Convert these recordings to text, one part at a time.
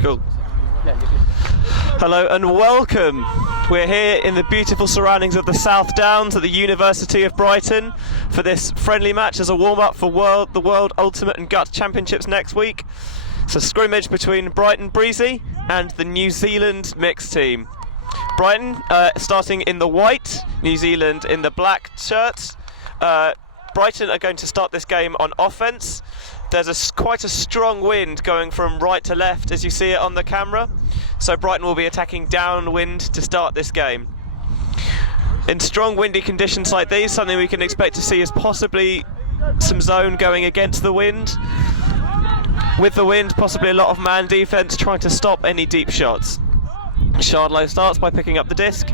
Cool. Hello and welcome. We're here in the beautiful surroundings of the South Downs at the University of Brighton for this friendly match as a warm-up for the World Ultimate and Gut Championships next week. It's a scrimmage between Brighton Breezy and the New Zealand mixed team. Brighton starting in the white, New Zealand in the black shirts. Brighton are going to start this game on offence. There's quite a strong wind going from right to left as you see it on the camera. So Brighton will be attacking downwind to start this game. In strong windy conditions like these, something we can expect to see is possibly some zone going against the wind. With the wind, possibly a lot of man defence trying to stop any deep shots. Shardlow starts by picking up the disc.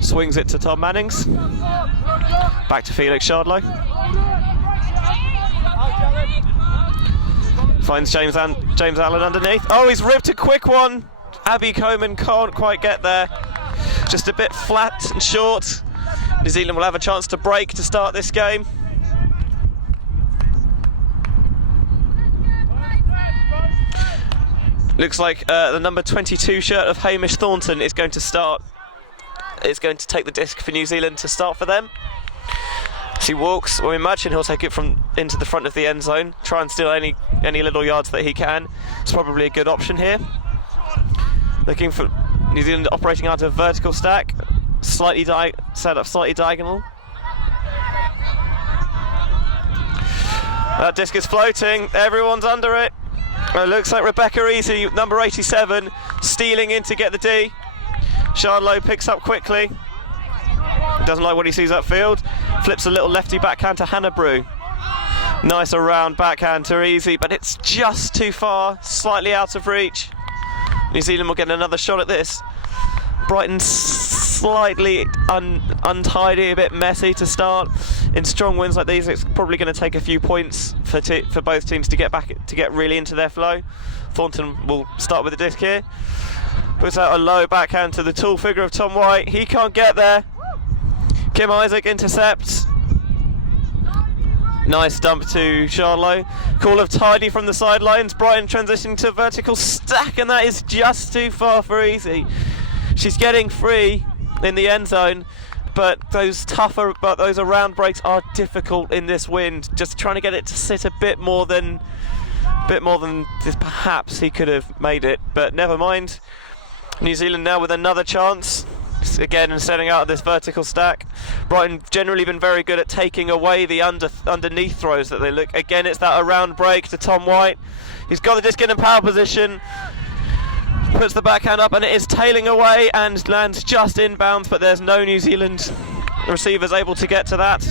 Swings it to Tom Mannings. Back to Felix Shardlow. Finds James Allen underneath. Oh, he's ripped a quick one. Abby Coleman can't quite get there. Just a bit flat and short. New Zealand will have a chance to break to start this game. Looks like the number 22 shirt of Hamish Thornton is going to start. Is going to take the disc for New Zealand to start for them. As he walks, we imagine he'll take it from into the front of the end zone, try and steal any little yards that he can. It's probably a good option here. Looking for New Zealand operating out of vertical stack, set up slightly diagonal. That disc is floating, everyone's under it. It looks like Rebecca Easy, number 87, stealing in to get the D. Shardlow picks up quickly. Doesn't like what he sees upfield. Flips a little lefty backhand to Hannah Brew. Nice around backhand to Easy, but it's just too far, slightly out of reach. New Zealand will get another shot at this. Brighton slightly untidy, a bit messy to start. In strong winds like these, it's probably going to take a few points for both teams to get really into their flow. Thornton will start with the disc here. Puts out a low backhand to the tall figure of Tom White. He can't get there. Kim Isaac intercepts. Nice dump to Shardlow. Call of tidy from the sidelines. Brighton transitioning to vertical stack, and that is just too far for Easy. She's getting free in the end zone, but those around breaks are difficult in this wind. Just trying to get it to sit a bit more than perhaps he could have made it, but never mind. New Zealand now with another chance. Again, setting out of this vertical stack. Brighton generally been very good at taking away the underneath throws that they look. Again, it's that around break to Tom White. He's got the disc in a power position. Puts the backhand up and it is tailing away and lands just inbounds, but there's no New Zealand receivers able to get to that.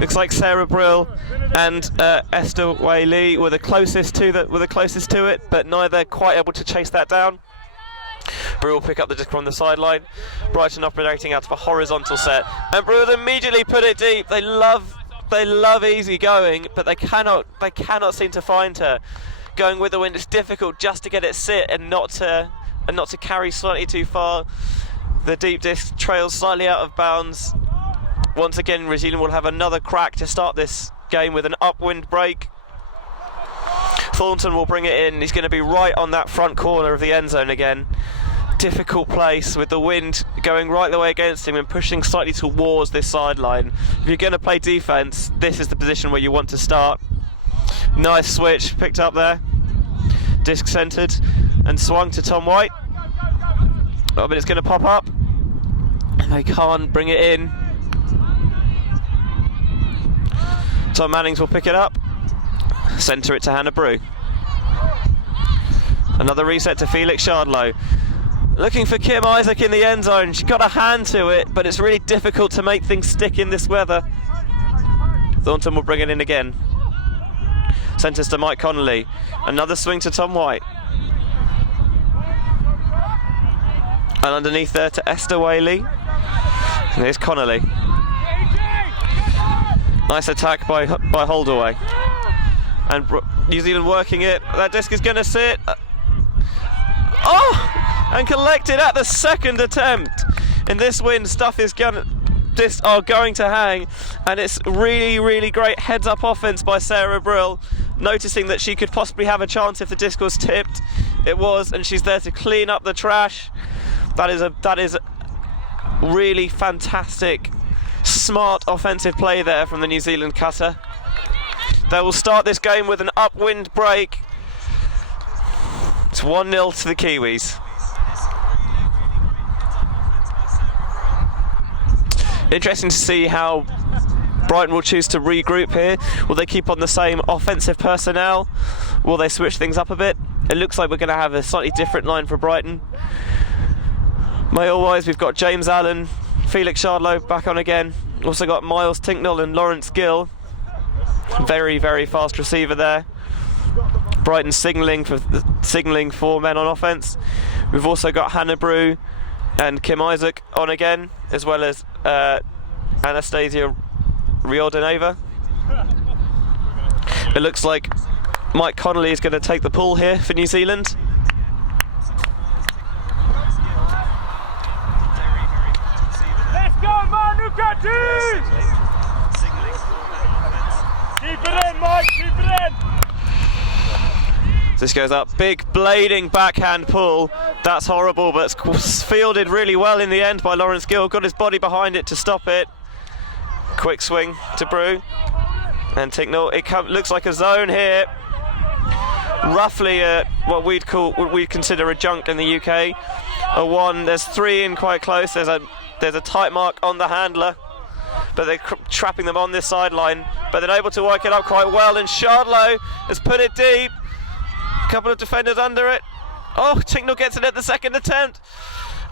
Looks like Sarah Brill and Esther Wei-Lee were the closest to it, but neither quite able to chase that down. Brew will pick up the disc from the sideline. Brighton operating out of a horizontal set, and Brew will immediately put it deep. They love Easy going, but they cannot seem to find her. Going with the wind, it's difficult just to get it sit and not to carry slightly too far. The deep disc trails slightly out of bounds. Once again, New Zealand will have another crack to start this game with an upwind break. Thornton will bring it in. He's going to be right on that front corner of the end zone again. Difficult place with the wind going right the way against him and pushing slightly towards this sideline. If you're going to play defence, this is the position where you want to start. Nice switch picked up there. Disc centred and swung to Tom White. Oh, but it's going to pop up. And they can't bring it in. Tom Mannings will pick it up. Centre it to Hannah Brew. Another reset to Felix Shardlow. Looking for Kim Isaac in the end zone. She got a hand to it, but it's really difficult to make things stick in this weather. Thornton will bring it in again. Centres to Mike Connolly. Another swing to Tom White. And underneath there to Esther Whaley. And here's Connolly. Nice attack by Holdaway. And New Zealand working it. That disc is going to sit. Oh! And collected at the second attempt. In this wind, discs are going to hang. And it's really, really great heads-up offense by Sarah Brill. noticing that she could possibly have a chance if the disc was tipped. It was, and she's there to clean up the trash. That is really fantastic, smart offensive play there from the New Zealand cutter. They will start this game with an upwind break. It's 1-0 to the Kiwis. Interesting to see how Brighton will choose to regroup here. Will they keep on the same offensive personnel? Will they switch things up a bit? It looks like we're going to have a slightly different line for Brighton. Male-wise, we've got James Allen, Felix Shardlow back on again. Also got Miles Tinknell and Lawrence Gill. Very, very fast receiver there. Brighton signalling for men on offence. We've also got Hannah Brew and Kim Isaac on again, as well as Anastasia Riordanova. It looks like Mike Connolly is going to take the pull here for New Zealand. Let's go, Manu Kati! Keep it in, Mike, keep it in! This goes up, big blading backhand pull. That's horrible, but it's fielded really well in the end by Lawrence Gill. Got his body behind it to stop it. Quick swing to Brew and Tinknell. It looks like a zone here. Roughly what we'd consider a junk in the UK. A 1. There's 3 in quite close. There's a tight mark on the handler, but they're trapping them on this sideline. But they're able to work it up quite well, and Shardlow has put it deep. A couple of defenders under it. Oh, Tinknell gets it at the second attempt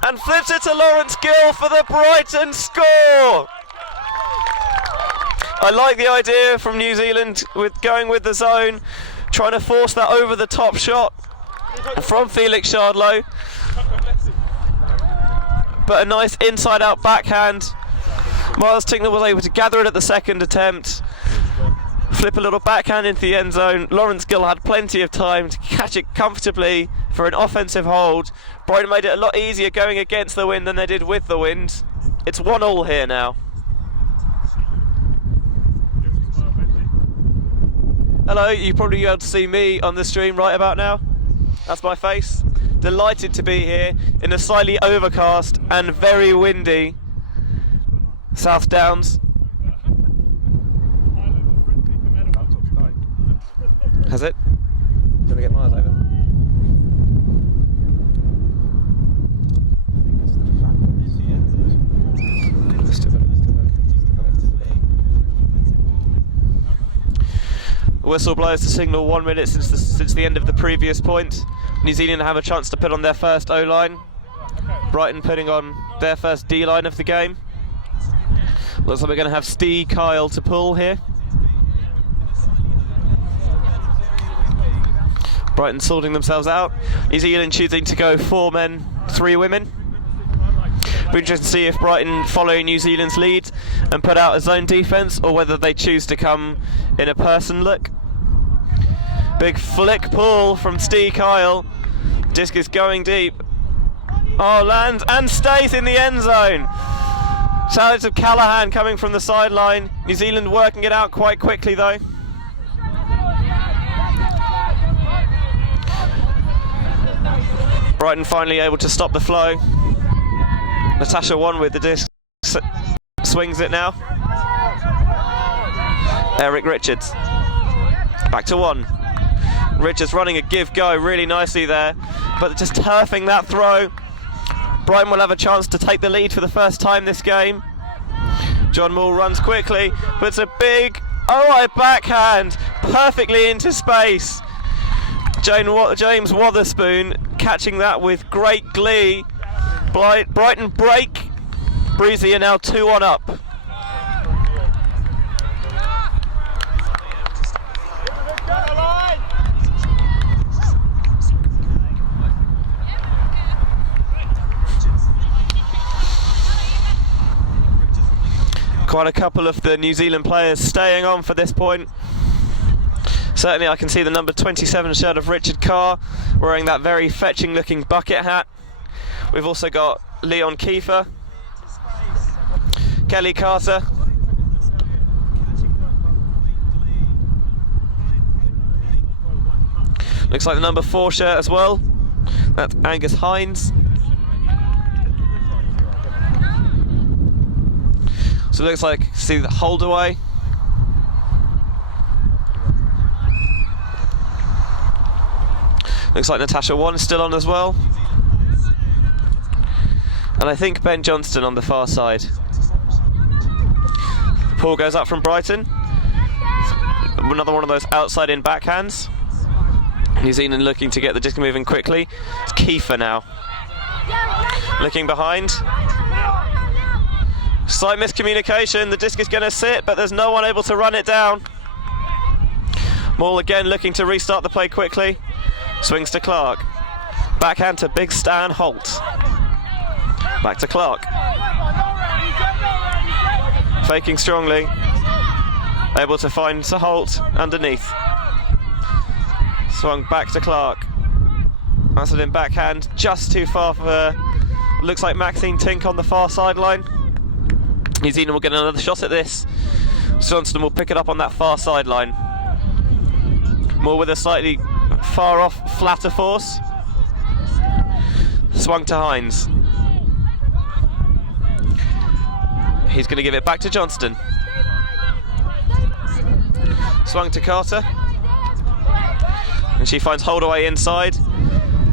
and flips it to Lawrence Gill for the Brighton score. I like the idea from New Zealand with going with the zone, trying to force that over the top shot from Felix Shardlow. But a nice inside out backhand. Miles Tinknell was able to gather it at the second attempt, flip a little backhand into the end zone. Lawrence Gill had plenty of time to catch it comfortably for an offensive hold. Brighton made it a lot easier going against the wind than they did with the wind. It's 1-1 here now. Hello, you probably be able to see me on the stream right about now. That's my face. Delighted to be here in a slightly overcast and very windy South Downs. Has it? Do you want to get Miles over? The whistle blows to signal 1 minute since the end of the previous point. New Zealand have a chance to put on their first O-line. Brighton putting on their first D-line of the game. Looks like we're going to have Steve Kyle to pull here. Brighton sorting themselves out. New Zealand choosing to go 4 men, 3 women. We're interested to see if Brighton follow New Zealand's lead and put out a zone defence, or whether they choose to come in a person look. Big flick pull from Steve Kyle. Disc is going deep. Oh, lands and stays in the end zone. Shout of Callahan coming from the sideline. New Zealand working it out quite quickly though. Brighton finally able to stop the flow. Natasha won with the disc. Swings it now. Eric Richards. Back to 1. Richards running a give-go really nicely there, but just turfing that throw. Brighton will have a chance to take the lead for the first time this game. John Moore runs quickly, puts a big right backhand perfectly into space. James Wotherspoon catching that with great glee. Brighton break. Breezy are now 2-1 up. Quite a couple of the New Zealand players staying on for this point. Certainly I can see the number 27 shirt of Richard Carr wearing that very fetching looking bucket hat. We've also got Leon Kiefer, Kelly Carter, Looks like the number 4 shirt as well. That's Angus Hines. So it looks like, see the Holdaway. Looks like Natasha Wan still on as well. And I think Ben Johnston on the far side. The pull goes up from Brighton. Another one of those outside in backhands. New Zealand looking to get the disc moving quickly. It's Kiefer now. Looking behind. Slight miscommunication. The disc is going to sit, but there's no one able to run it down. Maul again looking to restart the play quickly. Swings to Clark. Backhand to Big Stan Holt. Back to Clark. Faking strongly. Able to find Sir Holt underneath. Swung back to Clark. That's it in backhand. Just too far for looks like Maxine Tink on the far sideline. New Zealand will get another shot at this. Johnston will pick it up on that far sideline. More with a slightly far off, flatter force. Swung to Hines. He's going to give it back to Johnston. Swung to Carter. And she finds Holdaway inside.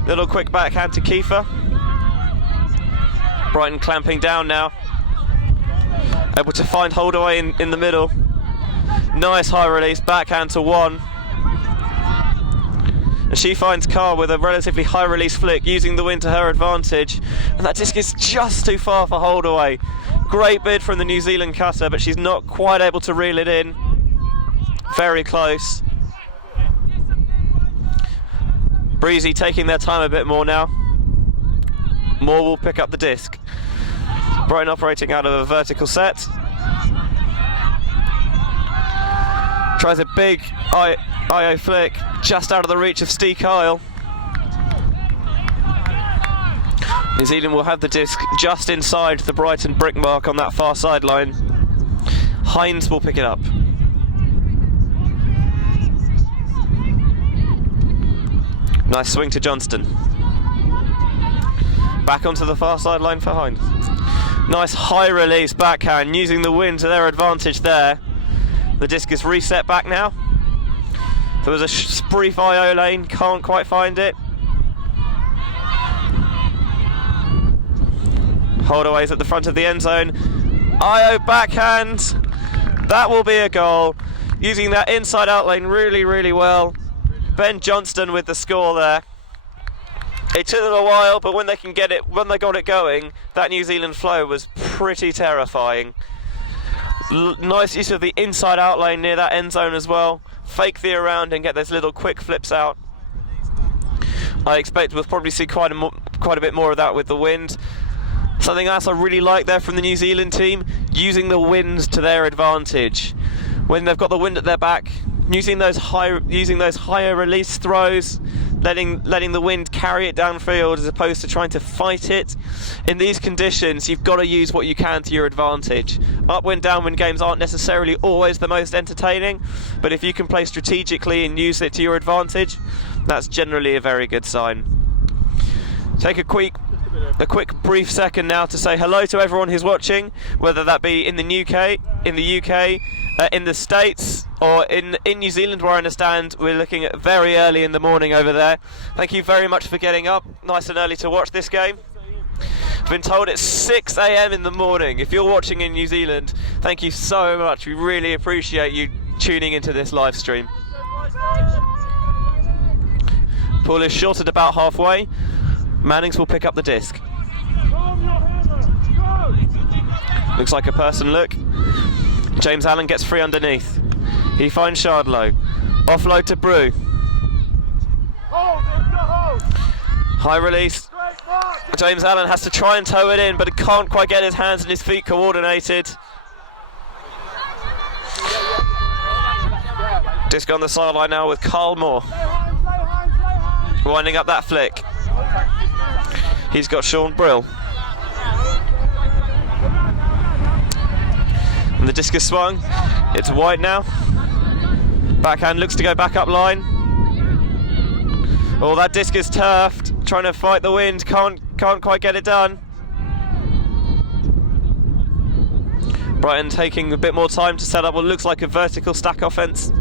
Little quick backhand to Kiefer. Brighton clamping down now. Able to find Holdaway in the middle. Nice high release, backhand to Wan. And she finds Carr with a relatively high release flick, using the wind to her advantage. And that disc is just too far for Holdaway. Great bid from the New Zealand cutter, but she's not quite able to reel it in. Very close. Breezy taking their time a bit more now. Moore will pick up the disc. Brighton operating out of a vertical set. Tries a big IO flick, just out of the reach of Steve Kyle. New Zealand will have the disc just inside the Brighton brick mark on that far sideline. Hines will pick it up. Nice swing to Johnston. Back onto the far sideline for Hines. Nice high release backhand, using the wind to their advantage there. The disc is reset back now. There was a brief IO lane, can't quite find it. Holdaway's at the front of the end zone. IO backhand. That will be a goal. Using that inside out lane really, really well. Ben Johnston with the score there. It took them a while, but when they got it going, that New Zealand flow was pretty terrifying. Nice use of the inside out lane near that end zone as well. Fake the around and get those little quick flips out. I expect we'll probably see quite a bit more of that with the wind. Something else I really like there from the New Zealand team, using the wind to their advantage. When they've got the wind at their back, using those higher release throws, letting the wind carry it downfield as opposed to trying to fight it. In these conditions, you've got to use what you can to your advantage. Upwind, downwind games aren't necessarily always the most entertaining, but if you can play strategically and use it to your advantage, that's generally a very good sign. Take a quick brief second now to say hello to everyone who's watching, whether that be in the UK, in the States, or in New Zealand, where I understand we're looking at very early in the morning over there. Thank you very much for getting up nice and early to watch this game. I've been told it's 6 AM in the morning. If you're watching in New Zealand, thank you so much. We really appreciate you tuning into this live stream. Pool is short at about halfway. Mannings will pick up the disc. Looks like a person look. James Allen gets free underneath. He finds Shardlow. Offload to Brew. High release. James Allen has to try and tow it in, but he can't quite get his hands and his feet coordinated. Disc on the sideline now with Carl Moore. Winding up that flick. He's got Sean Brill. And the disc is swung. It's wide now. Backhand looks to go back up line. Oh, that disc is turfed, trying to fight the wind, can't quite get it done. Brighton taking a bit more time to set up what looks like a vertical stack offence.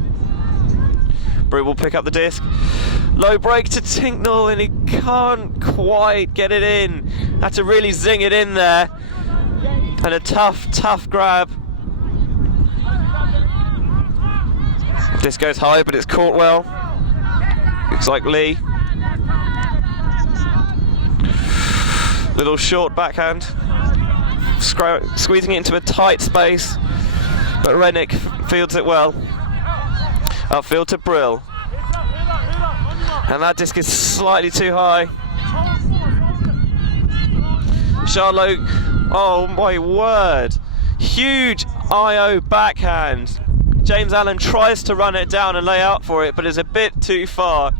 Brew will pick up the disc. Low break to Tinknell, and he can't quite get it in. Had to really zing it in there. And a tough grab. This goes high, but it's caught well. Looks like Lee. Little short backhand. Squeezing it into a tight space. But Rennick fields it well. Upfield to Brill. And that disc is slightly too high. Charlo, oh my word. Huge IO backhand. James Allen tries to run it down and lay out for it, but it's a bit too far.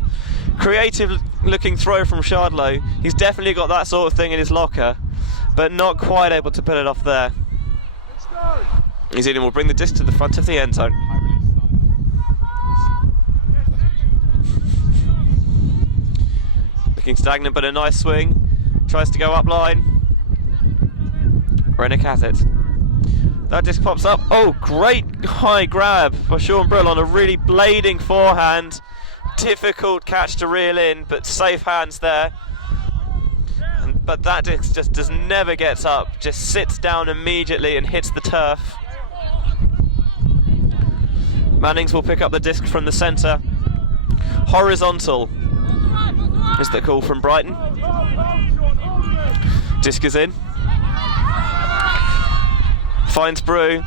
Creative looking throw from Shardlow. He's definitely got that sort of thing in his locker, but not quite able to pull it off there. New Zealand will bring the disc to the front of the end zone. Looking stagnant, but a nice swing. Tries to go up line. Rennick has it. That disc pops up. Oh, great high grab by Sean Brill on a really blading forehand. Difficult catch to reel in, but safe hands there. But that disc just never gets up. Just sits down immediately and hits the turf. Mannings will pick up the disc from the centre. Horizontal is the call from Brighton. Disc is in. Finds Brew.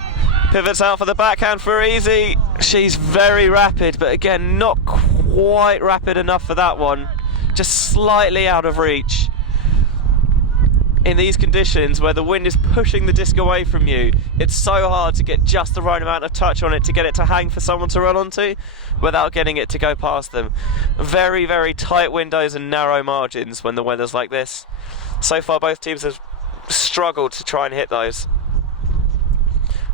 Pivots out for the backhand for Easy. She's very rapid, but again, not quite rapid enough for that one. Just slightly out of reach. In these conditions where the wind is pushing the disc away from you, it's so hard to get just the right amount of touch on it to get it to hang for someone to run onto without getting it to go past them. Very, very tight windows and narrow margins when the weather's like this. So far both teams have struggled to try and hit those.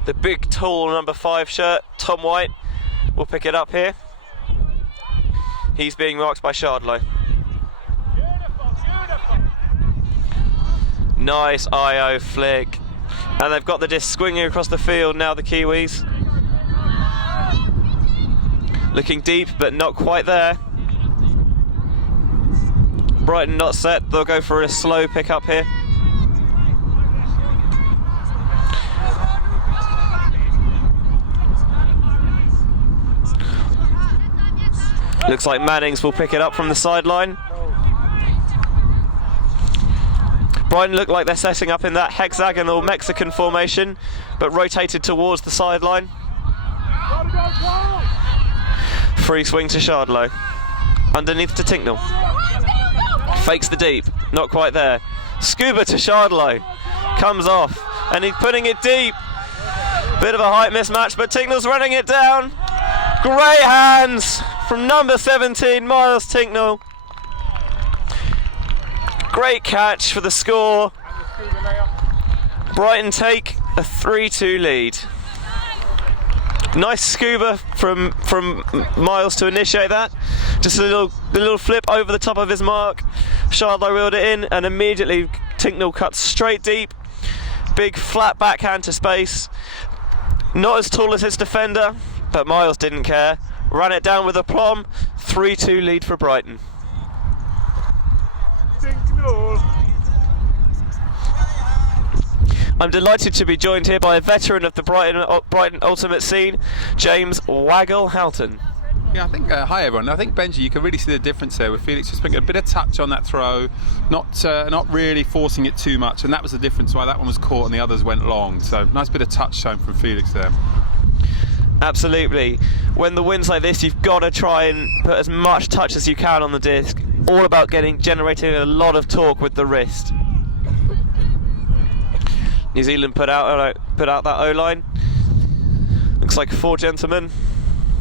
The big tall number 5 shirt, Tom White, will pick it up here. He's being marked by Shardlow. Nice IO flick. And they've got the disc swinging across the field now, the Kiwis. Looking deep, but not quite there. Brighton not set, they'll go for a slow pick up here. Looks like Mannings will pick it up from the sideline. Brighton look like they're setting up in that hexagonal Mexican formation, but rotated towards the sideline. Free swing to Shardlow. Underneath to Tinknell. Fakes the deep, not quite there. Scuba to Shardlow. Comes off, and he's putting it deep. Bit of a height mismatch, but Tinknell's running it down. Great hands from number 17, Miles Tinknell. Great catch for the score. Brighton take a 3-2 lead. Nice scuba from Miles to initiate that. Just a little flip over the top of his mark. Shardlow reeled it in, and immediately Tinknell cuts straight deep. Big flat backhand to space. Not as tall as his defender, but Miles didn't care. Ran it down with aplomb. 3-2 lead for Brighton. I'm delighted to be joined here by a veteran of the Brighton Ultimate scene, James Waggle Houghton. Yeah, I think, hi everyone. I think, Benji, you can really see the difference there with Felix just putting a bit of touch on that throw, not really forcing it too much, and that was the difference why that one was caught and the others went long. So nice bit of touch shown from Felix there. Absolutely. When the wind's like this, you've got to try and put as much touch as you can on the disc. All about generating a lot of torque with the wrist. New Zealand put out that O-line. Looks like 4 gentlemen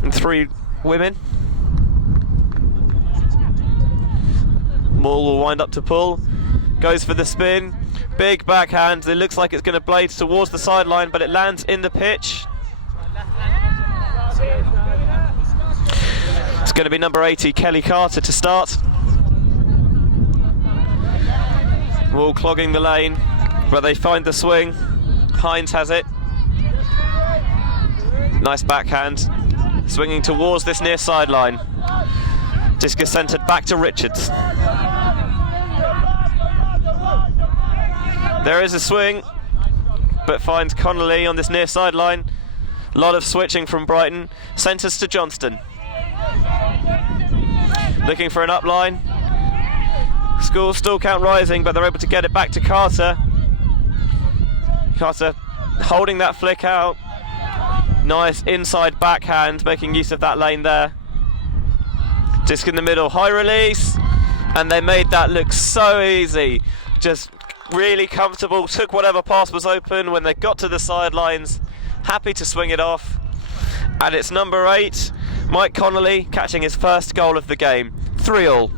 and 3 women. Maul will wind up to pull. Goes for the spin. Big backhand. It looks like it's going to blade towards the sideline, but it lands in the pitch. It's going to be number 80, Kelly Carter, to start. All clogging the lane, but they find the swing. Hines has it. Nice backhand. Swinging towards this near sideline. Disc is centred back to Richards. There is a swing, but finds Connolly on this near sideline. A lot of switching from Brighton. Centres to Johnston. Looking for an upline. School still count rising, but they're able to get it back to Carter. Carter holding that flick out. Nice inside backhand, making use of that lane there. Disc in the middle, high release, and they made that look so easy. Just really comfortable, took whatever pass was open when they got to the sidelines, happy to swing it off. And it's number 8, Mike Connolly, catching his first goal of the game. 3-all.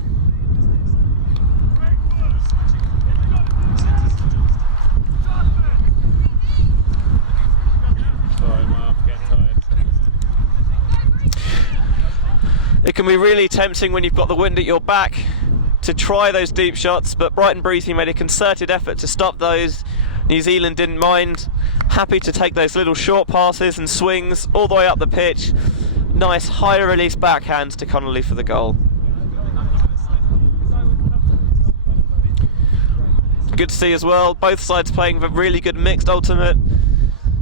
It can be really tempting when you've got the wind at your back to try those deep shots, but Brighton Breezy made a concerted effort to stop those. New Zealand didn't mind, happy to take those little short passes and swings all the way up the pitch. Nice high release backhand to Connolly for the goal. Good to see as well, both sides playing a really good mixed ultimate.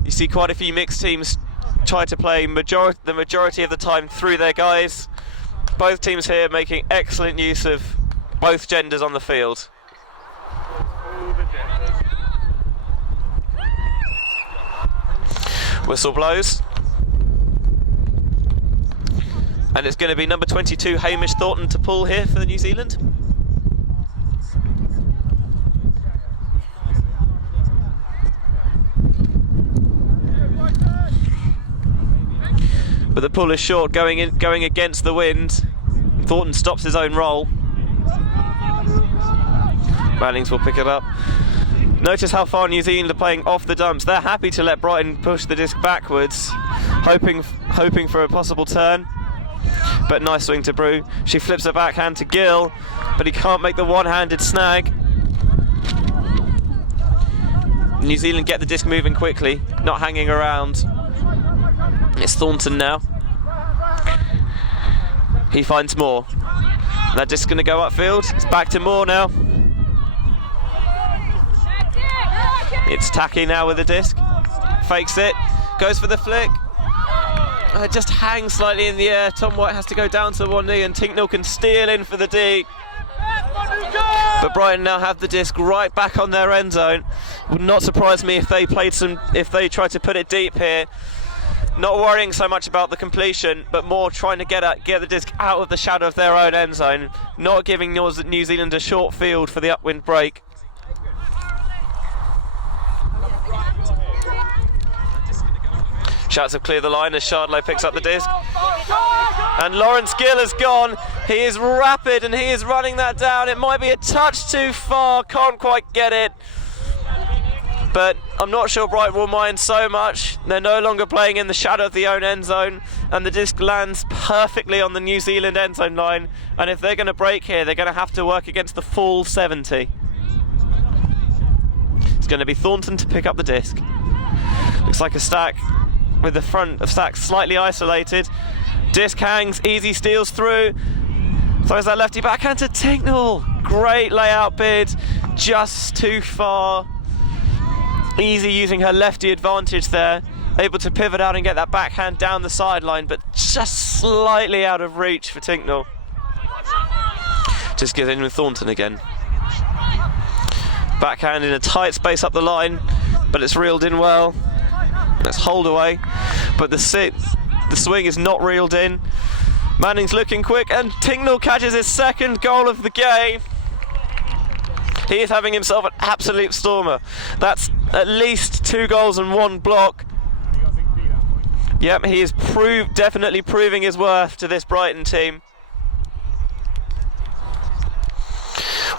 You see quite a few mixed teams try to play the majority of the time through their guys. Both teams here making excellent use of both genders on the field. Whistle blows. And it's going to be number 22, Hamish Thornton, to pull here for the New Zealand. But the pull is short, going against the wind. Thornton stops his own roll. Mannings will pick it up. Notice how far New Zealand are playing off the dumps. They're happy to let Brighton push the disc backwards, hoping for a possible turn. But nice swing to Brew. She flips her backhand to Gill, but he can't make the one-handed snag. New Zealand get the disc moving quickly, not hanging around. It's Thornton now. He finds Moore. That disc's going to go upfield. It's back to Moore now. It's Tacky now with the disc. Fakes it. Goes for the flick. It just hangs slightly in the air. Tom White has to go down to one knee and Tinknell can steal in for the D. But Brighton now have the disc right back on their end zone. Would not surprise me if they tried to put it deep here. Not worrying so much about the completion, but more trying to get the disc out of the shadow of their own end zone, not giving New Zealand a short field for the upwind break. Shouts have cleared the line as Shardlow picks up the disc. And Lawrence Gill has gone. He is rapid and he is running that down. It might be a touch too far, can't quite get it. But I'm not sure Brighton will mind so much. They're no longer playing in the shadow of the own end zone, and the disc lands perfectly on the New Zealand end zone line. And if they're going to break here, they're going to have to work against the full 70. It's going to be Thornton to pick up the disc. Looks like a stack with the front of stack slightly isolated. Disc hangs, easy steals through. Throws that lefty backhand to Tinknell. Great layout bid, just too far. Easy using her lefty advantage there, able to pivot out and get that backhand down the sideline, but just slightly out of reach for Tinknell. Just gets in with Thornton again. Backhand in a tight space up the line, but it's reeled in well. Let's hold away, but the swing is not reeled in. Manning's looking quick, and Tinknell catches his second goal of the game. He is having himself an absolute stormer. That's at least 2 goals and 1 block. Yep, he is definitely proving his worth to this Brighton team.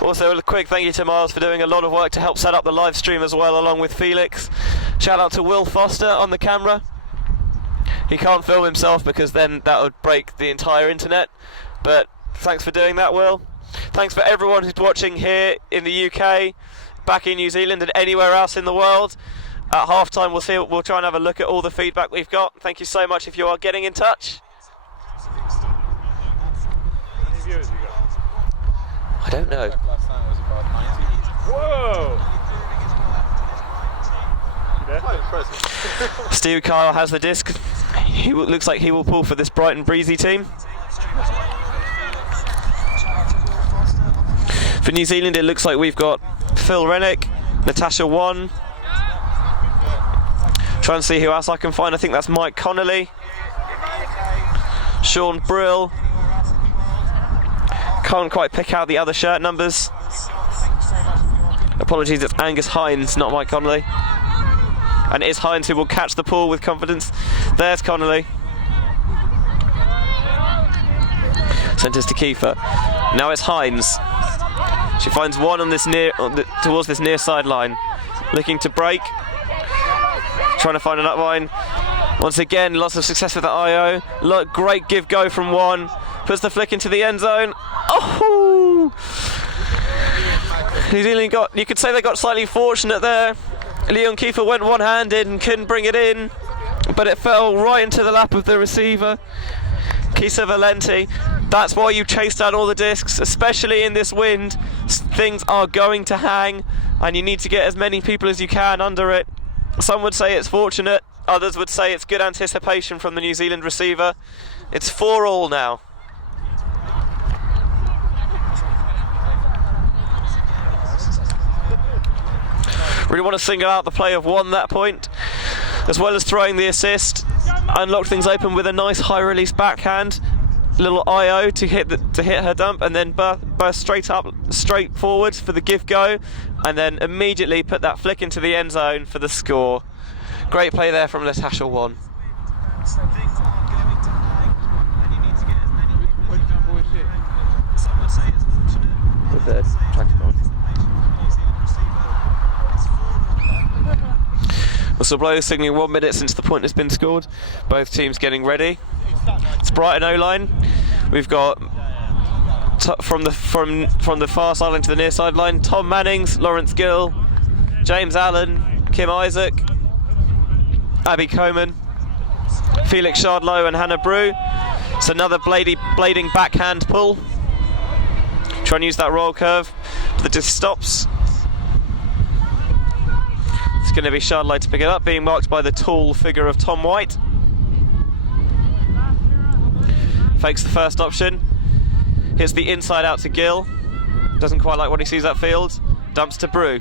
Also, a quick thank you to Miles for doing a lot of work to help set up the live stream as well, along with Felix. Shout out to Will Foster on the camera. He can't film himself because then that would break the entire internet. But thanks for doing that, Will. Thanks for everyone who's watching here in the UK, back in New Zealand and anywhere else in the world. At half-time we'll try and have a look at all the feedback we've got. Thank you so much if you are getting in touch. How many viewers you got? I don't know. Last time was about 90. Whoa! You there? Quite impressive. Steve Kyle has the disc. Looks like he will pull for this Brighton Breezy team. For New Zealand, it looks like we've got Phil Rennick, Natasha Wan. Try and see who else I can find. I think that's Mike Connolly, Sean Brill. Can't quite pick out the other shirt numbers. Apologies, it's Angus Hines, not Mike Connolly. And it is Hines who will catch the ball with confidence. There's Connolly. Centres to Kiefer. Now it's Hines. She finds one on this towards this near sideline, looking to break. Trying to find an upline. Once again, lots of success with the IO. Look, great give go from one. Puts the flick into the end zone. Oh! New Zealand you could say they got slightly fortunate there. Leon Kiefer went one-handed and couldn't bring it in, but it fell right into the lap of the receiver, Kisa Valenti. That's why you chase down all the discs, especially in this wind. Things are going to hang, and you need to get as many people as you can under it. Some would say it's fortunate, others would say it's good anticipation from the New Zealand receiver. It's 4-all now. Really want to single out the play of One that point, as well as throwing the assist. Unlocked things open with a nice high release backhand, little IO to hit her dump, and then burst straight forwards for the give go, and then immediately put that flick into the end zone for the score. Great play there from Natasha Wan. With the tractor on. Whistleblower signaling 1 minute since the point has been scored. Both teams getting ready. It's Brighton O-line. We've got from the far sideline to the near sideline, Tom Mannings, Lawrence Gill, James Allen, Kim Isaac, Abby Coman, Felix Shardlow and Hannah Brew. It's another blading backhand pull. Try and use that roll curve, but the disc stops. It's going to be Shardlow to pick it up, being marked by the tall figure of Tom White. Fakes the first option. Hits the inside out to Gill. Doesn't quite like what he sees upfield. Dumps to Brew.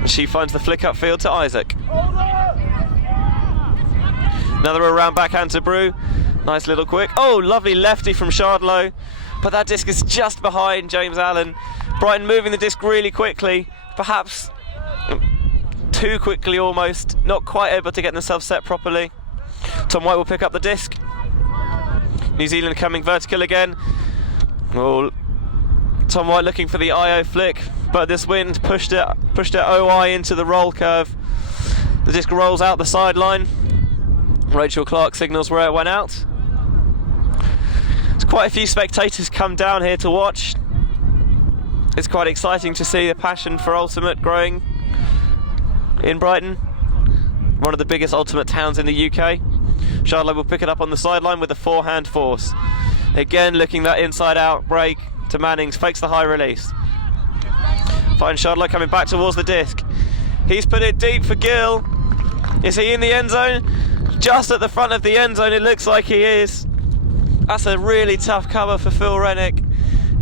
And she finds the flick upfield to Isaac. Another around backhand to Brew. Nice little quick. Oh, lovely lefty from Shardlow. But that disc is just behind James Allen. Brighton moving the disc really quickly. Perhaps too quickly almost. Not quite able to get themselves set properly. Tom White will pick up the disc. New Zealand coming vertical again. Oh, Tom White looking for the IO flick, but this wind pushed it OI into the roll curve. The disc rolls out the sideline. Rachel Clark signals where it went out. There's quite a few spectators come down here to watch. It's quite exciting to see the passion for Ultimate growing in Brighton, one of the biggest Ultimate towns in the UK. Shardlow will pick it up on the sideline with a forehand force. Again, looking that inside out break to Mannings, fakes the high release. Finds Shardlow coming back towards the disc. He's put it deep for Gill. Is he in the end zone? Just at the front of the end zone, it looks like he is. That's a really tough cover for Phil Rennick.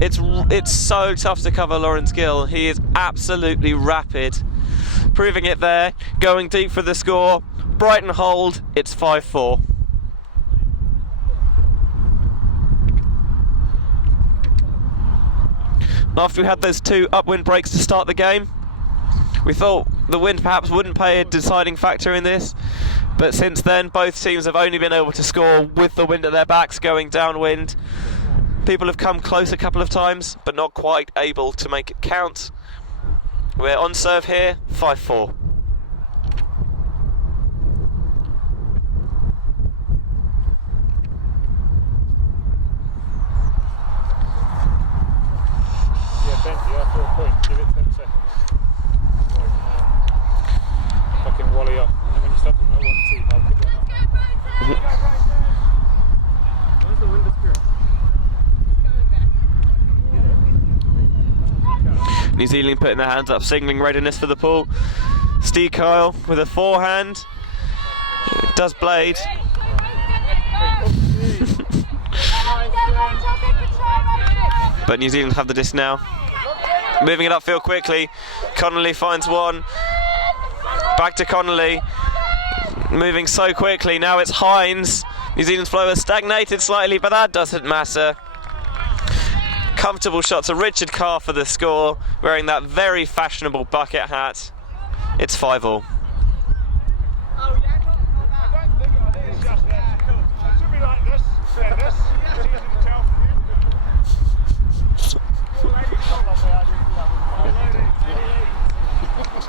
It's so tough to cover Lawrence Gill. He is absolutely rapid. Proving it there, going deep for the score. Brighton hold, it's 5-4. After we had those two upwind breaks to start the game, we thought the wind perhaps wouldn't play a deciding factor in this, but since then both teams have only been able to score with the wind at their backs going downwind. People have come close a couple of times, but not quite able to make it count. We're on serve here, 5-4. New Zealand putting their hands up, signalling readiness for the pull. Steve Kyle with a forehand. It does blade. But New Zealand have the disc now. Moving it upfield quickly. Connolly finds one. Back to Connolly. Moving so quickly. Now it's Hines. New Zealand's flow has stagnated slightly, but that doesn't matter. Comfortable shot to Richard Carr for the score, wearing that very fashionable bucket hat. It's 5-all.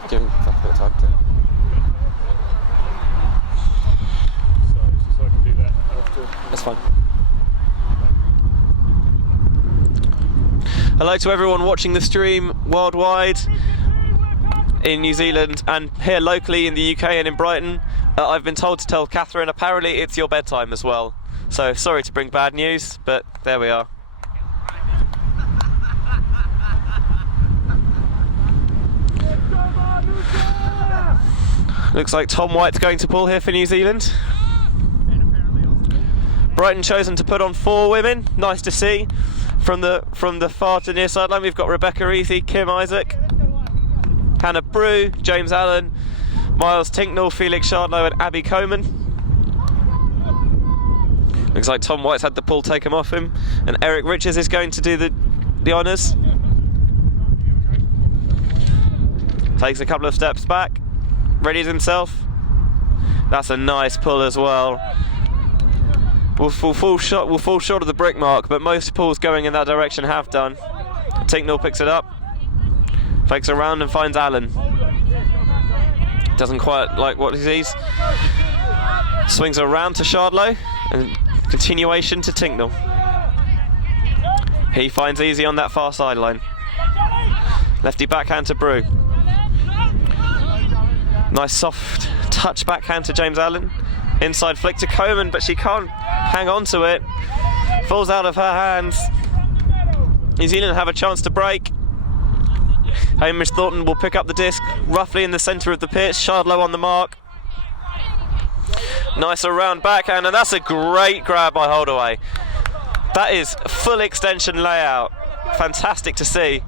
Giving a bit of time to. So I can do that after. That's fine. Hello to everyone watching the stream worldwide, in New Zealand and here locally in the UK and in Brighton. I've been told to tell Catherine apparently it's your bedtime as well. So sorry to bring bad news, but there we are. Looks like Tom White's going to pull here for New Zealand. Brighton chosen to put on 4 women. Nice to see. From the far to near sideline, we've got Rebecca Easy, Kim Isaac, Hannah Brew, James Allen, Miles Tinknell, Felix Shardlow and Abby Coman. Looks like Tom White's had the pull taken off him, and Eric Richards is going to do the honours. Takes a couple of steps back, readies himself. That's a nice pull as well. Will fall short of the brick mark, but most pulls going in that direction have done. Tinknell picks it up, fakes around and finds Allen. Doesn't quite like what he sees. Swings around to Shardlow and continuation to Tinknell. He finds Easy on that far sideline. Lefty backhand to Brew. Nice soft touch backhand to James Allen. Inside flick to Coman, but she can't hang on to it. Falls out of her hands. New Zealand have a chance to break. Hamish Thornton will pick up the disc roughly in the centre of the pitch. Shardlow on the mark. Nice around backhand, and that's a great grab by Holdaway. That is full extension layout. Fantastic to see.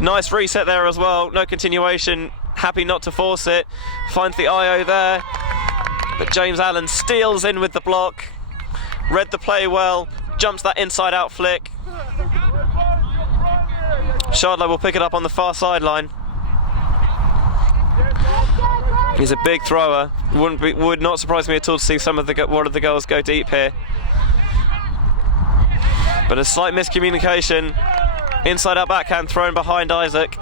Nice reset there as well. No continuation. Happy not to force it. Finds the IO there. But James Allen steals in with the block. Read the play well. Jumps that inside out flick. Shardlow will pick it up on the far sideline. He's a big thrower. Would not surprise me at all to see one of the girls go deep here. But a slight miscommunication. Inside out backhand thrown behind Isaac.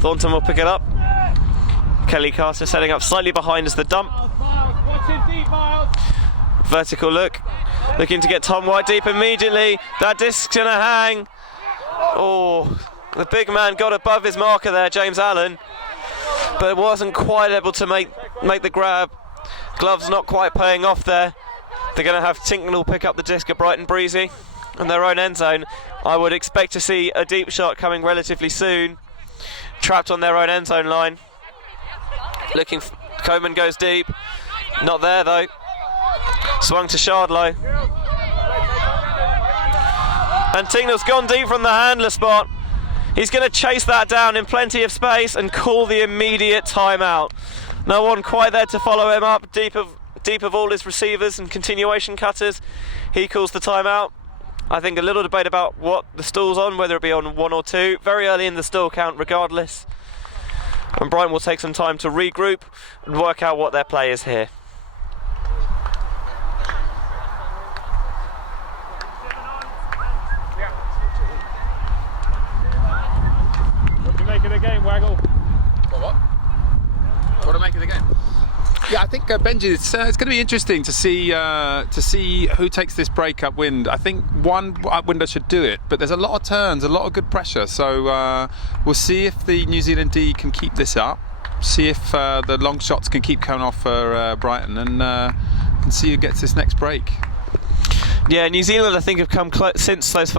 Thornton will pick it up. Kelly Carter setting up slightly behind as the dump. Vertical look. Looking to get Tom White deep immediately. That disc's gonna hang. Oh, the big man got above his marker there, James Allen, but wasn't quite able to make the grab. Gloves not quite paying off there. They're going to have Tinknell pick up the disc at Brighton Breezy in their own end zone. I would expect to see a deep shot coming relatively soon. Trapped on their own end zone line. Looking, Coman goes deep. Not there though. Swung to Shardlow. And Tinknell's gone deep from the handler spot. He's going to chase that down in plenty of space and call the immediate timeout. No one quite there to follow him up. Deep of all his receivers and continuation cutters, he calls the timeout. I think a little debate about what the stall's on, whether it be on 1 or 2. Very early in the stall count regardless. And Brighton will take some time to regroup and work out what their play is here. What do you make of the game, Waggle? What do I make of the game? Yeah, I think Benji, it's going to be interesting to see who takes this break-up wind. I think one upwinder should do it, but there's a lot of turns, a lot of good pressure. So we'll see if the New Zealand D can keep this up. See if the long shots can keep coming off for Brighton, and see who gets this next break. Yeah, New Zealand I think have come since those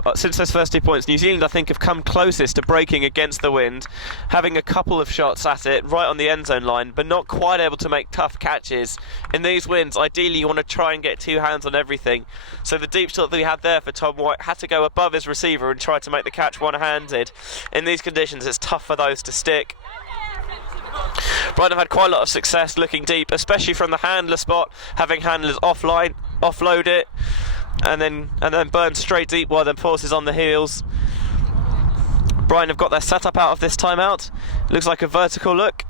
first 2 points. New Zealand I think have come closest to breaking against the wind, having a couple of shots at it right on the end zone line, but not quite able to make tough catches. In these winds, ideally you want to try and get two hands on everything. So the deep shot that we had there for Tom White had to go above his receiver and try to make the catch one-handed. In these conditions, it's tough for those to stick. Brighton have had quite a lot of success looking deep, especially from the handler spot, having handlers offload it, and then burn straight deep while the force is on the heels. Brighton have got their setup out of this timeout. Looks like a vertical look.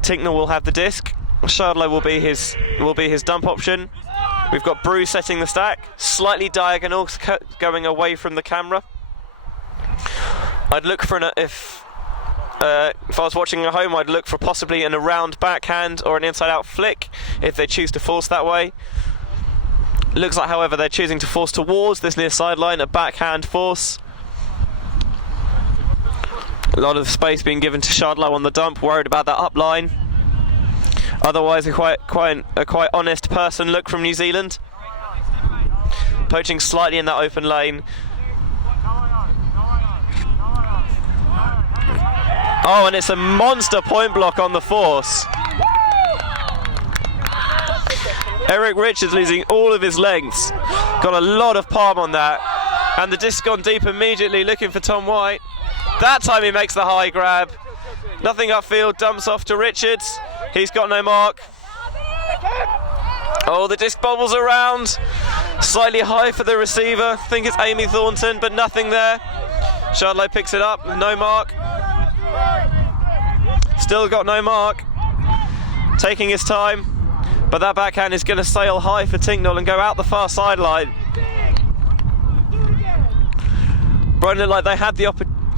Tinknell will have the disc. Shardlow will be his dump option. We've got Brew setting the stack, slightly diagonal, going away from the camera. I'd look for if I was watching at home, I'd look for possibly an around backhand or an inside-out flick if they choose to force that way. Looks like, however, they're choosing to force towards this near sideline, a backhand force. A lot of space being given to Shardlow on the dump, worried about that up line. Otherwise, a quite honest person look from New Zealand. Poaching slightly in that open lane. Oh, and it's a monster point block on the force. Eric Richards losing all of his lengths. Got a lot of palm on that. And the disc gone deep immediately, looking for Tom White. That time he makes the high grab. Nothing upfield, dumps off to Richards. He's got no mark. Oh, the disc bobbles around. Slightly high for the receiver. I think it's Amy Thornton, but nothing there. Shardlow picks it up with no mark. Still got no mark. Taking his time. But that backhand is going to sail high for Tinknell and go out the far sideline. Brighton looked like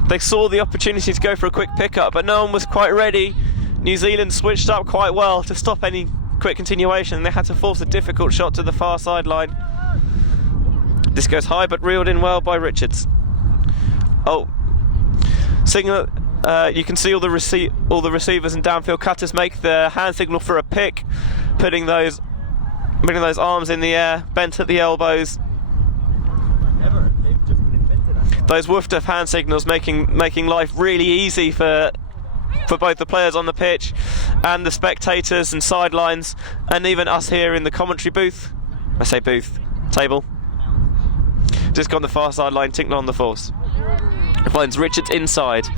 they saw the opportunity to go for a quick pickup, but no one was quite ready. New Zealand switched up quite well to stop any quick continuation. They had to force a difficult shot to the far sideline. This goes high, but reeled in well by Richards. Oh, signal. You can see all the receivers and downfield cutters make the hand signal for a pick, putting those arms in the air, bent at the elbows. Those woofed off hand signals making life really easy for both the players on the pitch and the spectators and sidelines, and even us here in the commentary booth. I say booth, table. Just gone the far sideline, Tinknell on the force. Finds Richards inside.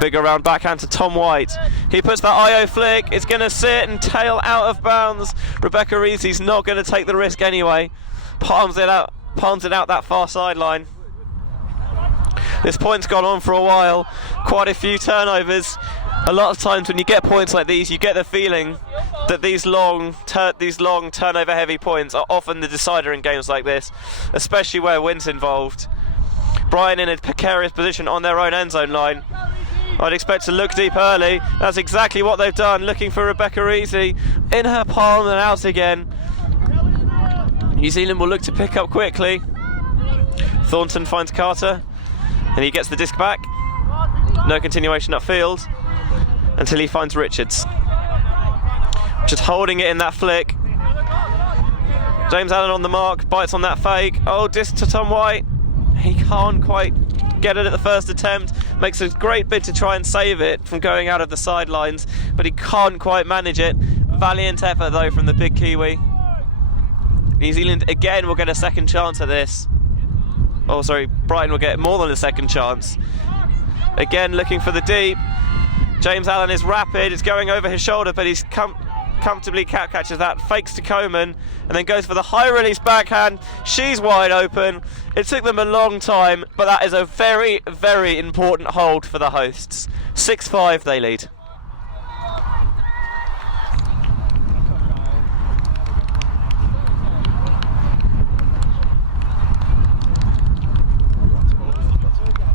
Big around backhand to Tom White. He puts that IO flick. It's going to sit and tail out of bounds. Rebecca Reese's not going to take the risk anyway. Palms it out that far sideline. This point's gone on for a while. Quite a few turnovers. A lot of times when you get points like these, you get the feeling that these long turnover-heavy points are often the decider in games like this, especially where wind's involved. Brighton in a precarious position on their own end zone line. I'd expect to look deep early. That's exactly what they've done, looking for Rebecca Easy in her palm and out again. New Zealand will look to pick up quickly. Thornton finds Carter and he gets the disc back. No continuation upfield until he finds Richards. Just holding it in that flick. James Allen on the mark, bites on that fake. Oh, disc to Tom White. He can't quite get it at the first attempt. Makes a great bid to try and save it from going out of the sidelines, but he can't quite manage it. Valiant effort though from the big Kiwi. New Zealand again will get a second chance at this. Oh sorry, Brighton will get more than a second chance. Again looking for the deep. James Allen is rapid, is going over his shoulder, but he's comfortably catches that, fakes to Coleman, and then goes for the high release backhand. She's wide open. It took them a long time, but that is a very, very important hold for the hosts. 6-5 they lead.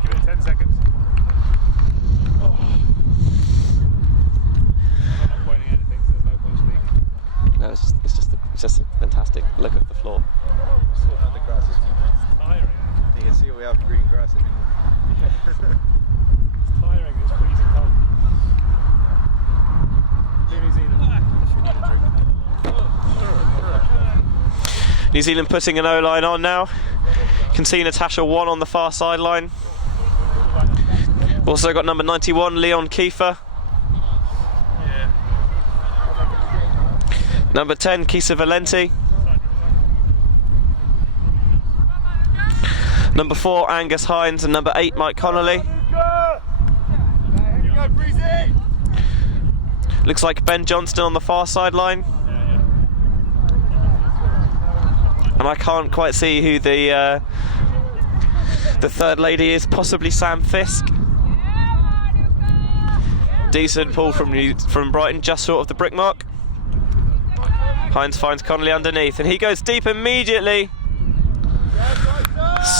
Give it 10 seconds. No, it's just a fantastic look at the floor. Sort out the grass is tiring. You can see we have green grass. It's tiring, it's freezing cold. New Zealand putting an O-line on now. Can see Natasha 1 on the far sideline. Also got number 91, Leon Kiefer. Number 10, Kisa Valenti. Number 4, Angus Hines, and number 8, Mike Connolly. Looks like Ben Johnston on the far sideline. And I can't quite see who the third lady is, possibly Sam Fisk. Decent pull from Brighton, just short of the brick mark. Hines finds Connolly underneath, and he goes deep immediately.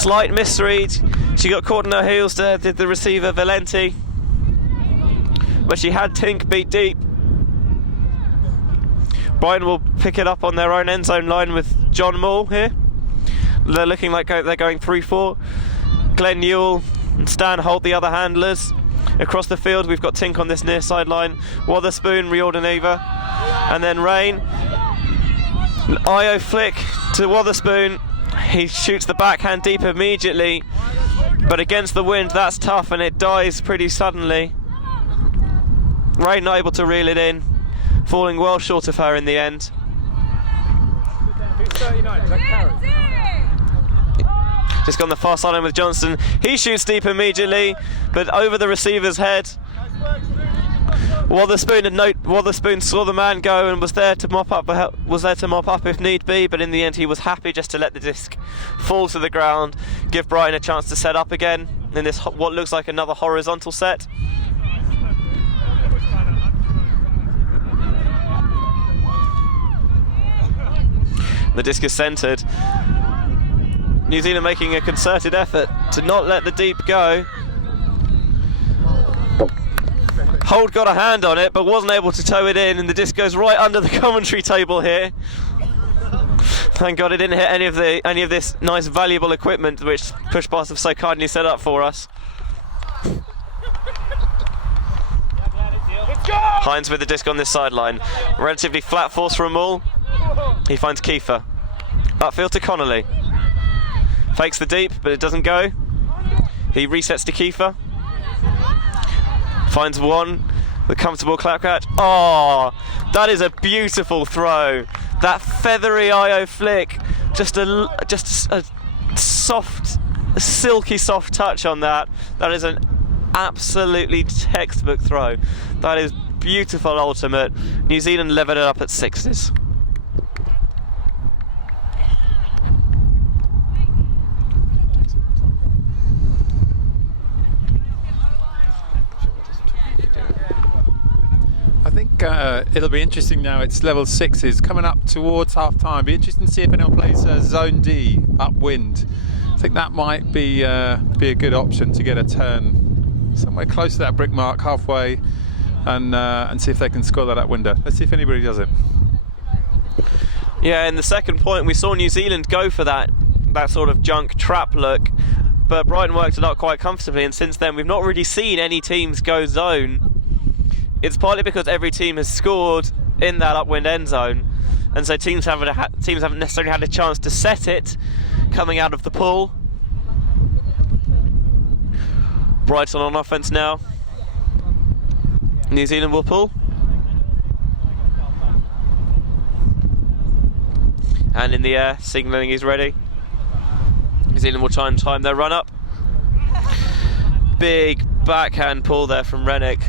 Slight misread. She got caught in her heels there, did the receiver Valenti. But she had Tink beat deep. Brighton will pick it up on their own end zone line with John Moore here. They're looking like they're going 3-4. Glenn Newell and Stan Holt, the other handlers. Across the field, we've got Tink on this near sideline. Wotherspoon, Riordaneva, and then Rain. Io flick to Wotherspoon. He shoots the backhand deep immediately, but against the wind, that's tough, and it dies pretty suddenly. Rain not able to reel it in, falling well short of her in the end. Who's 39? Is that Karen? Just gone the far sideline with Johnson. He shoots deep immediately, but over the receiver's head. Wotherspoon saw the man go and was there to mop up if need be, but in the end he was happy just to let the disc fall to the ground, give Brighton a chance to set up again in this what looks like another horizontal set. The disc is centred. New Zealand making a concerted effort to not let the deep go. Holt got a hand on it, but wasn't able to tow it in, and the disc goes right under the commentary table here. Thank God it didn't hit any of this nice, valuable equipment which Push Pass have so kindly set up for us. Hines with the disc on this sideline. Relatively flat force from Mull. He finds Kiefer. Upfield to Connolly. Fakes the deep, but it doesn't go. He resets to Kiefer. Finds one, the comfortable clap catch. Oh, that is a beautiful throw. That feathery IO flick, just a soft, a silky soft touch on that. That is an absolutely textbook throw. That is beautiful ultimate. New Zealand levered it up at 6s. I think it'll be interesting now. It's level 6s coming up towards half time. Be interesting to see if anyone plays zone D upwind. I think that might be a good option to get a turn somewhere close to that brick mark halfway, and see if they can score that upwinder. Let's see if anybody does it. Yeah, in the second point we saw New Zealand go for that sort of junk trap look, but Brighton worked it out quite comfortably, and since then we've not really seen any teams go zone. It's partly because every team has scored in that upwind end zone, and so teams haven't necessarily had a chance to set it coming out of the pool. Brighton on offense now. New Zealand will pull. And in the air, signalling he's ready. New Zealand will try and time their run up. Big backhand pull there from Rennick,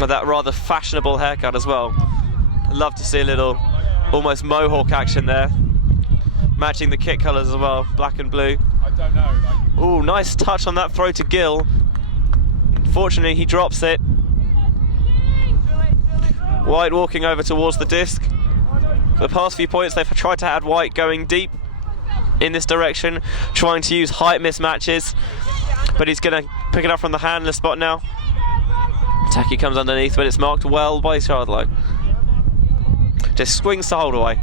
with that rather fashionable haircut as well. I'd love to see a little almost mohawk action there, matching the kit colours as well, black and blue. I don't know. Ooh, nice touch on that throw to Gill. Unfortunately, he drops it. White walking over towards the disc. For the past few points, they've tried to add White going deep in this direction, trying to use height mismatches, but he's going to pick it up from the handler spot now. Taki comes underneath, but it's marked well by Chardlow. Just swings to Holdaway.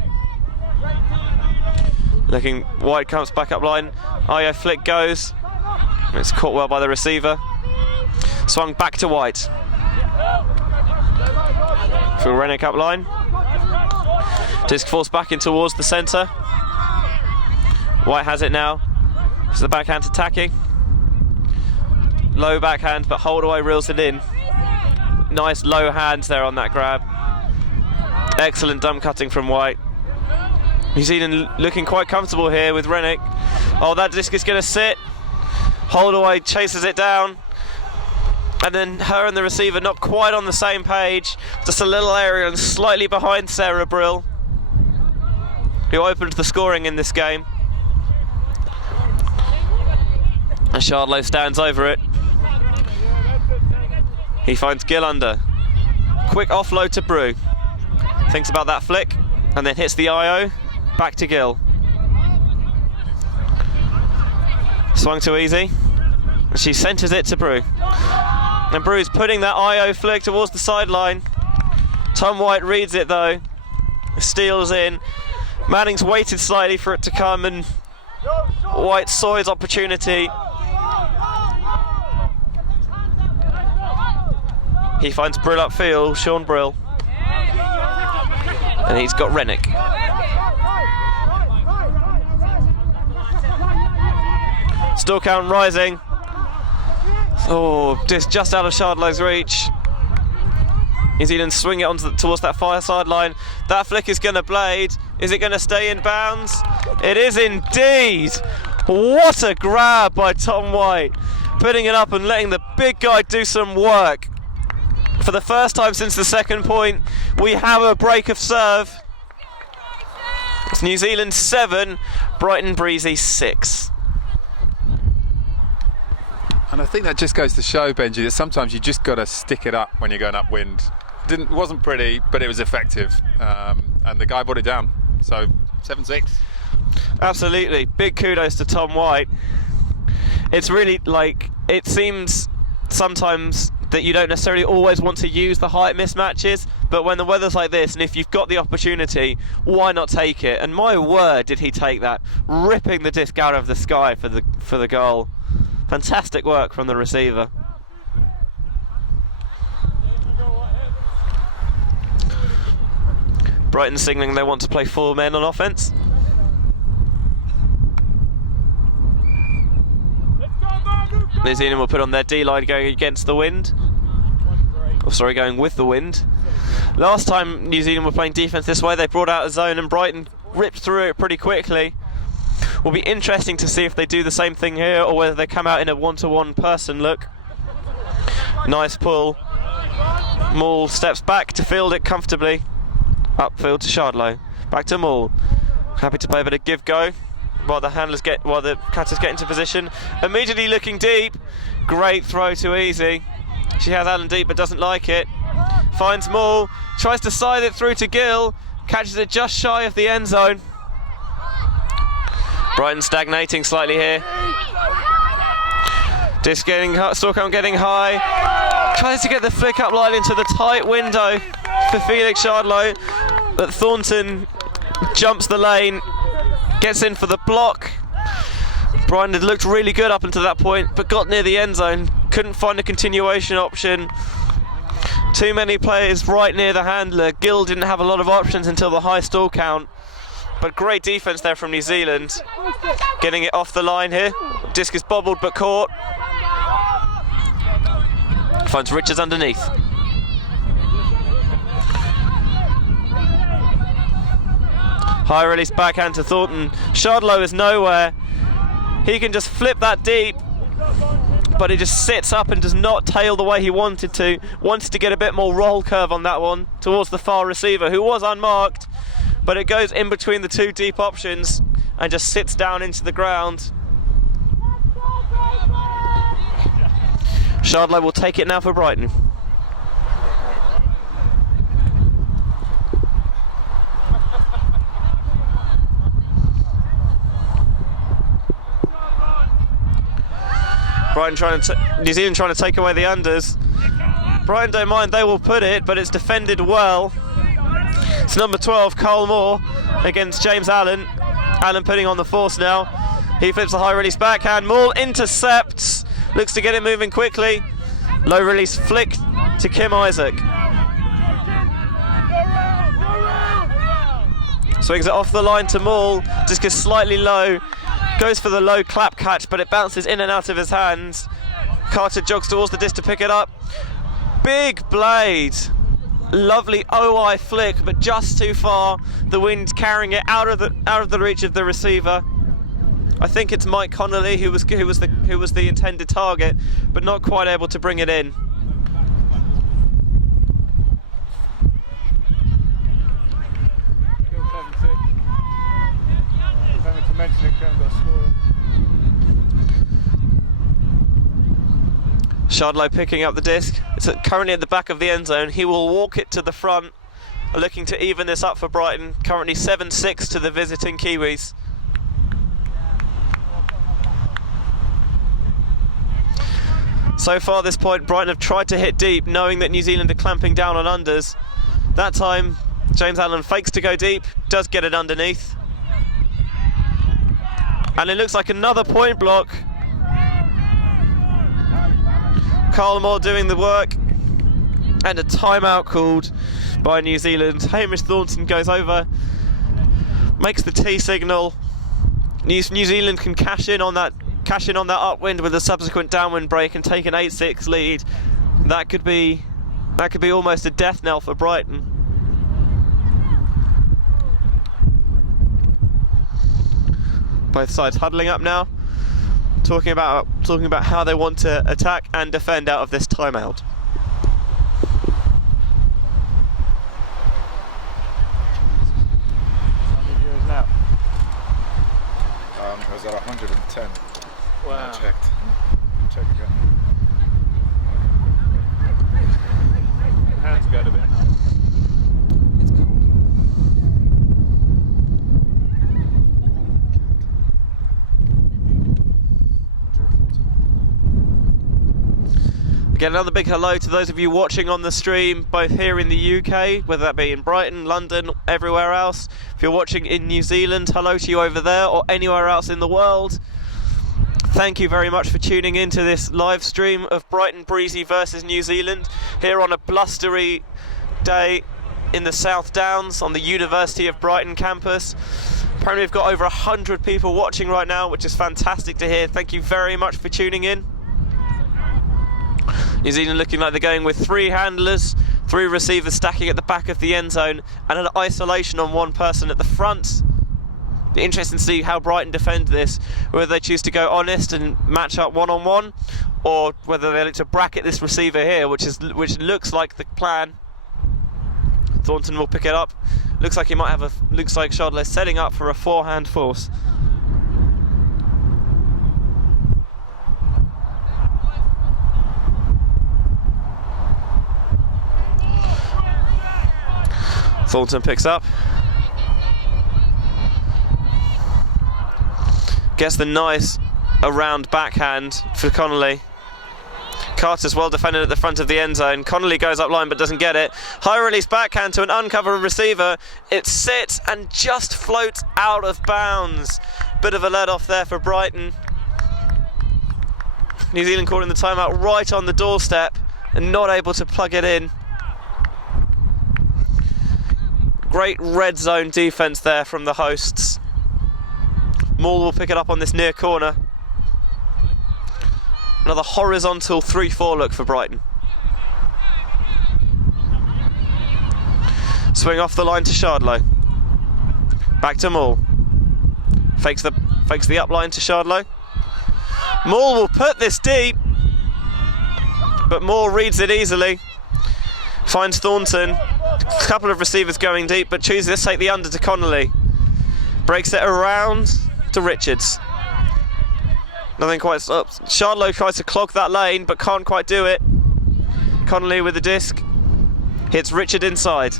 Looking, White comes back up line. Io flick goes. It's caught well by the receiver. Swung back to White. Phil Rennick up line. Disc falls back in towards the centre. White has it now. It's the backhand to Taki. Low backhand, but Holdaway reels it in. Nice low hands there on that grab. Excellent dumb cutting from White. New Zealand looking quite comfortable here with Rennick. Oh, that disc is going to sit. Holdaway chases it down. And then her and the receiver not quite on the same page. Just a little area and slightly behind Sarah Brill, who opened the scoring in this game. And Shardlow stands over it. He finds Gill under. Quick offload to Brew. Thinks about that flick and then hits the IO. Back to Gill. Swung too easy. And she centres it to Brew. And Brew's putting that IO flick towards the sideline. Tom White reads it though. Steals in. Manning's waited slightly for it to come and White saw his opportunity. He finds Brill upfield, Sean Brill. And he's got Rennick. Still count rising. Oh, just out of Shardlow's reach. New Zealand swing it towards that far sideline. That flick is going to blade. Is it going to stay in bounds? It is indeed. What a grab by Tom White. Putting it up and letting the big guy do some work. For the first time since the second point, we have a break of serve. It's New Zealand 7, Brighton Breezy 6. And I think that just goes to show, Benji, that sometimes you just got to stick it up when you're going upwind. It wasn't pretty, but it was effective. And the guy brought it down. So 7-6. Absolutely. Big kudos to Tom White. It's really like, it seems sometimes that you don't necessarily always want to use the height mismatches, but when the weather's like this and if you've got the opportunity, why not take it? And my word, did he take that, ripping the disc out of the sky for the goal. Fantastic work from the receiver. Brighton signalling they want to play 4 men on offence. New Zealand will put on their D-line going against the wind. Oh, sorry, going with the wind. Last time New Zealand were playing defence this way, they brought out a zone and Brighton ripped through it pretty quickly. Will be interesting to see if they do the same thing here or whether they come out in a one-to-one person look. Nice pull. Maul steps back to field it comfortably. Upfield to Shardlow. Back to Maul. Happy to play a bit of give-go while the cutters get into position. Immediately looking deep. Great throw to Easy. She has Alan deep but doesn't like it. Finds Maul. Tries to side it through to Gill. Catches it just shy of the end zone. Brighton stagnating slightly here. Disc getting Storcount getting high. Tries to get the flick up line into the tight window for Felix Shardlow, but Thornton jumps the lane, gets in for the block. Brighton had looked really good up until that point, but got near the end zone, couldn't find a continuation option. Too many players right near the handler. Gill didn't have a lot of options until the high stall count. But great defence there from New Zealand. Getting it off the line here. Disc is bobbled but caught. Finds Richards underneath. High release backhand to Thornton. Shardlow is nowhere. He can just flip that deep, but he just sits up and does not tail the way he wanted to. Wanted to get a bit more roll curve on that one towards the far receiver, who was unmarked. But it goes in between the 2 deep options and just sits down into the ground. Shardlow will take it now for Brighton. New Zealand trying to take away the unders. Brighton don't mind, they will put it, but it's defended well. It's number 12, Cole Moore, against James Allen. Allen putting on the force now. He flips a high release backhand. Moore intercepts. Looks to get it moving quickly. Low release flick to Kim Isaac. Swings it off the line to Moore. Disc is slightly low. Goes for the low clap catch, but it bounces in and out of his hands. Carter jogs towards the disc to pick it up. Big blade. Lovely OI flick, but just too far. The wind carrying it out of the reach of the receiver. I think it's Mike Connolly who was the intended target, but not quite able to bring it in. Shardlow picking up the disc. It's currently at the back of the end zone. He will walk it to the front, looking to even this up for Brighton. Currently 7-6 to the visiting Kiwis. So far this point, Brighton have tried to hit deep, knowing that New Zealand are clamping down on unders. That time, James Allen fakes to go deep, does get it underneath. And it looks like another point block. Carl Moore doing the work. And a timeout called by New Zealand. Hamish Thornton goes over, makes the T signal. New Zealand can cash in on that upwind with a subsequent downwind break and take an 8-6 lead. That could be almost a death knell for Brighton. Both sides huddling up now, talking about how they want to attack and defend out of this timeout. How many years now? I was at 110. Wow. I checked. Check again. Hands go a bit. It's cold. Again, another big hello to those of you watching on the stream, both here in the UK, whether that be in Brighton, London, everywhere else. If you're watching in New Zealand, hello to you over there, or anywhere else in the world. Thank you very much for tuning in to this live stream of Brighton Breezy versus New Zealand, here on a blustery day in the South Downs on the University of Brighton campus. Apparently we've got over 100 people watching right now, which is fantastic to hear. Thank you very much for tuning in. New Zealand looking like they're going with 3 handlers, 3 receivers stacking at the back of the end zone, and an isolation on 1 person at the front. Be interesting to see how Brighton defend this, whether they choose to go honest and match up one-on-one, or whether they look to bracket this receiver here, which looks like the plan. Thornton will pick it up. Looks like Shardlow's setting up for a 4-hand force. Thornton picks up. Gets the nice around backhand for Connolly. Carter's well defended at the front of the end zone. Connolly goes up line but doesn't get it. High release backhand to an uncovered receiver. It sits and just floats out of bounds. Bit of a let off there for Brighton. New Zealand calling the timeout right on the doorstep and not able to plug it in. Great red zone defence there from the hosts. Maul will pick it up on this near corner. Another horizontal 3-4 look for Brighton. Swing off the line to Shardlow. Back to Maul. Fakes the up line to Shardlow. Maul will put this deep, but Maul reads it easily. Finds Thornton. A couple of receivers going deep, but chooses to take the under to Connolly. Breaks it around to Richards. Nothing quite stops. Shardlow tries to clog that lane, but can't quite do it. Connolly with the disc. Hits Richard inside.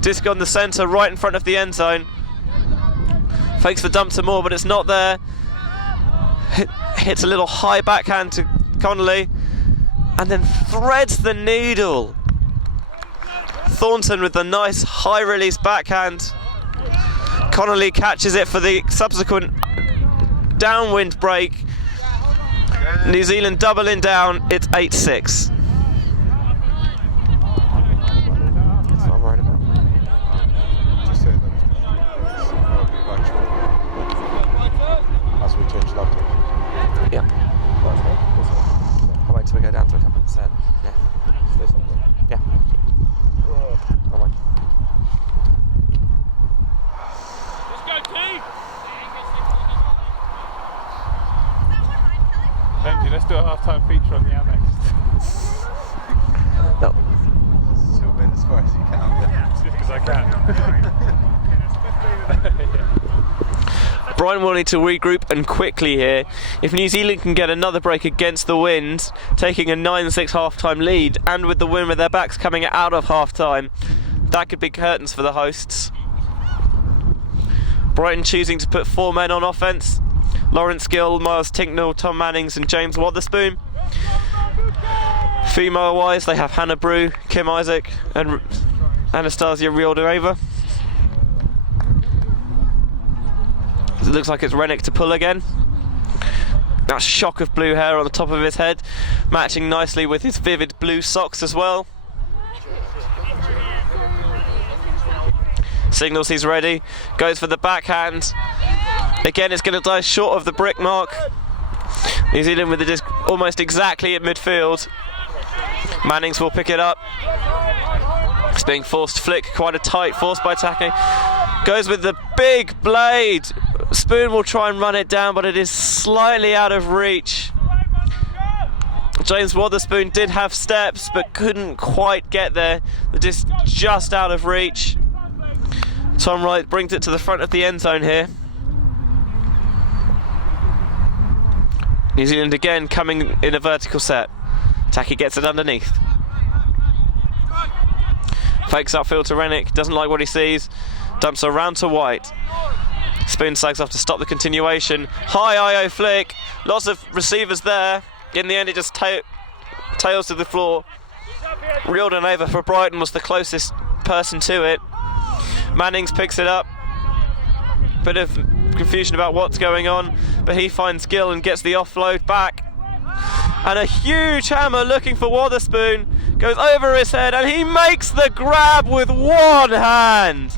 Disc on the centre, right in front of the end zone. Fakes the dump to Moore, but it's not there. Hits a little high backhand to Connolly, and then threads the needle. Thornton with the nice high release backhand. Connolly catches it for the subsequent downwind break. New Zealand doubling down, it's 8-6. That's what I'm worried about. Just say that it's probably Set. Yeah. Yeah. Bye-bye. Let's go, team! Benji, let's do a half-time feature on the Amex. No. Still been as far as you can. Just because I can. Brighton will need to regroup and quickly here. If New Zealand can get another break against the wind, taking a 9-6 half-time lead, and with the wind with their backs coming out of half-time, that could be curtains for the hosts. Brighton choosing to put 4 men on offence. Lawrence Gill, Miles Tinknell, Tom Mannings and James Wotherspoon. Female-wise, they have Hannah Brew, Kim Isaac and Anastasia Riordanova. It looks like it's Rennick to pull again. That shock of blue hair on the top of his head, matching nicely with his vivid blue socks as well. Signals he's ready, goes for the backhand. Again, it's going to die short of the brick mark. New Zealand with the disc almost exactly at midfield. Mannings will pick it up. It's being forced to flick, quite a tight force by Take. Goes with the big blade. Spoon will try and run it down, but it is slightly out of reach. James Wotherspoon did have steps, but couldn't quite get there. The disc just out of reach. Tom Wright brings it to the front of the end zone here. New Zealand again coming in a vertical set. Taki gets it underneath. Fakes upfield to Rennick, doesn't like what he sees. Dumps around to White. Spoon sags off to stop the continuation. High IO flick, lots of receivers there. In the end it just tails to the floor. Riordanova for Brighton was the closest person to it. Mannings picks it up. Bit of confusion about what's going on, but he finds Gill and gets the offload back. And a huge hammer looking for Wotherspoon. Goes over his head and he makes the grab with one hand.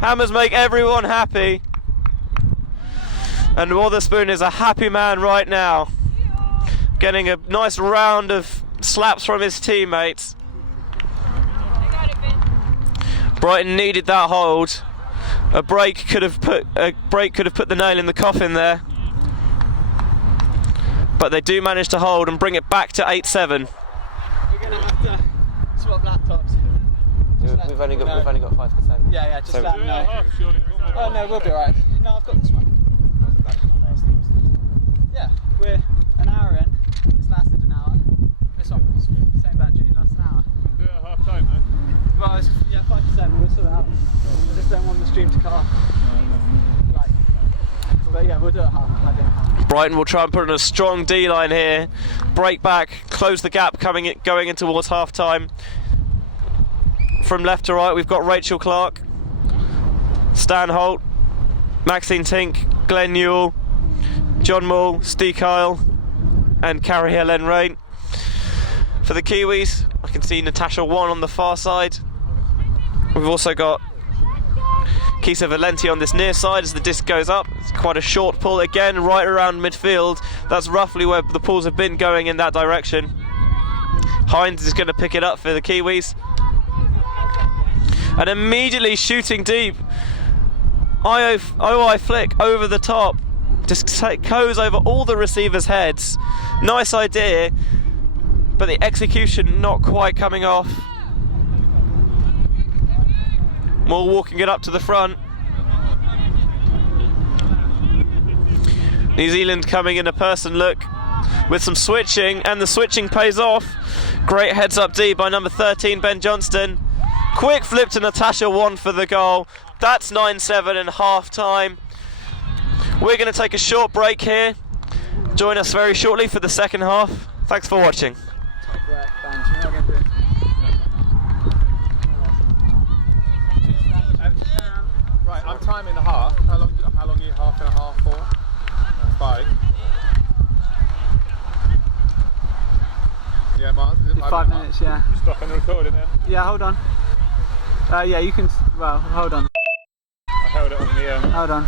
Hammers make everyone happy. And Wotherspoon is a happy man right now. Getting a nice round of slaps from his teammates. Brighton needed that hold. A break could have put the nail in the coffin there. But they do manage to hold and bring it back to 8-7. We're gonna have to swap laptops. We've only got 5%. Yeah, just let them know. Oh no, we'll be alright. No, I've got this one. Yeah, we're an hour in. It's lasted an hour. This one was same battery, last an hour. Do it at half time, though. Well, it's, 5%. We'll sort it out. I just don't want the stream to cut off. Right. But yeah, we'll do it at half. I think. Brighton will try and put in a strong D line here. Break back, close the gap, going in towards half time. From left to right, we've got Rachel Clark, Stan Holt, Maxine Tink, Glenn Newell, John Mull, Steve Kyle, and Carrie Helen Rain. For the Kiwis, I can see Natasha Wan on the far side. We've also got Kisa Valenti on this near side as the disc goes up. It's quite a short pull again, right around midfield. That's roughly where the pulls have been going in that direction. Hines is going to pick it up for the Kiwis. And immediately shooting deep. OI flick over the top. Just goes over all the receivers' heads. Nice idea, but the execution not quite coming off. Moore walking it up to the front. New Zealand coming in a person look with some switching, and the switching pays off. Great heads up D by number 13, Ben Johnston. Quick flip to Natasha Wan for the goal. That's 9-7 in half time. We're going to take a short break here. Join us very shortly for the second half. Thanks for watching. Right, I'm timing the half. How long are you half and a half for? 5. Yeah, Mark. 5 minutes, yeah. You stopping the recording then? Yeah, hold on. Yeah, you can. Well, hold on. I held it on the. Hold on.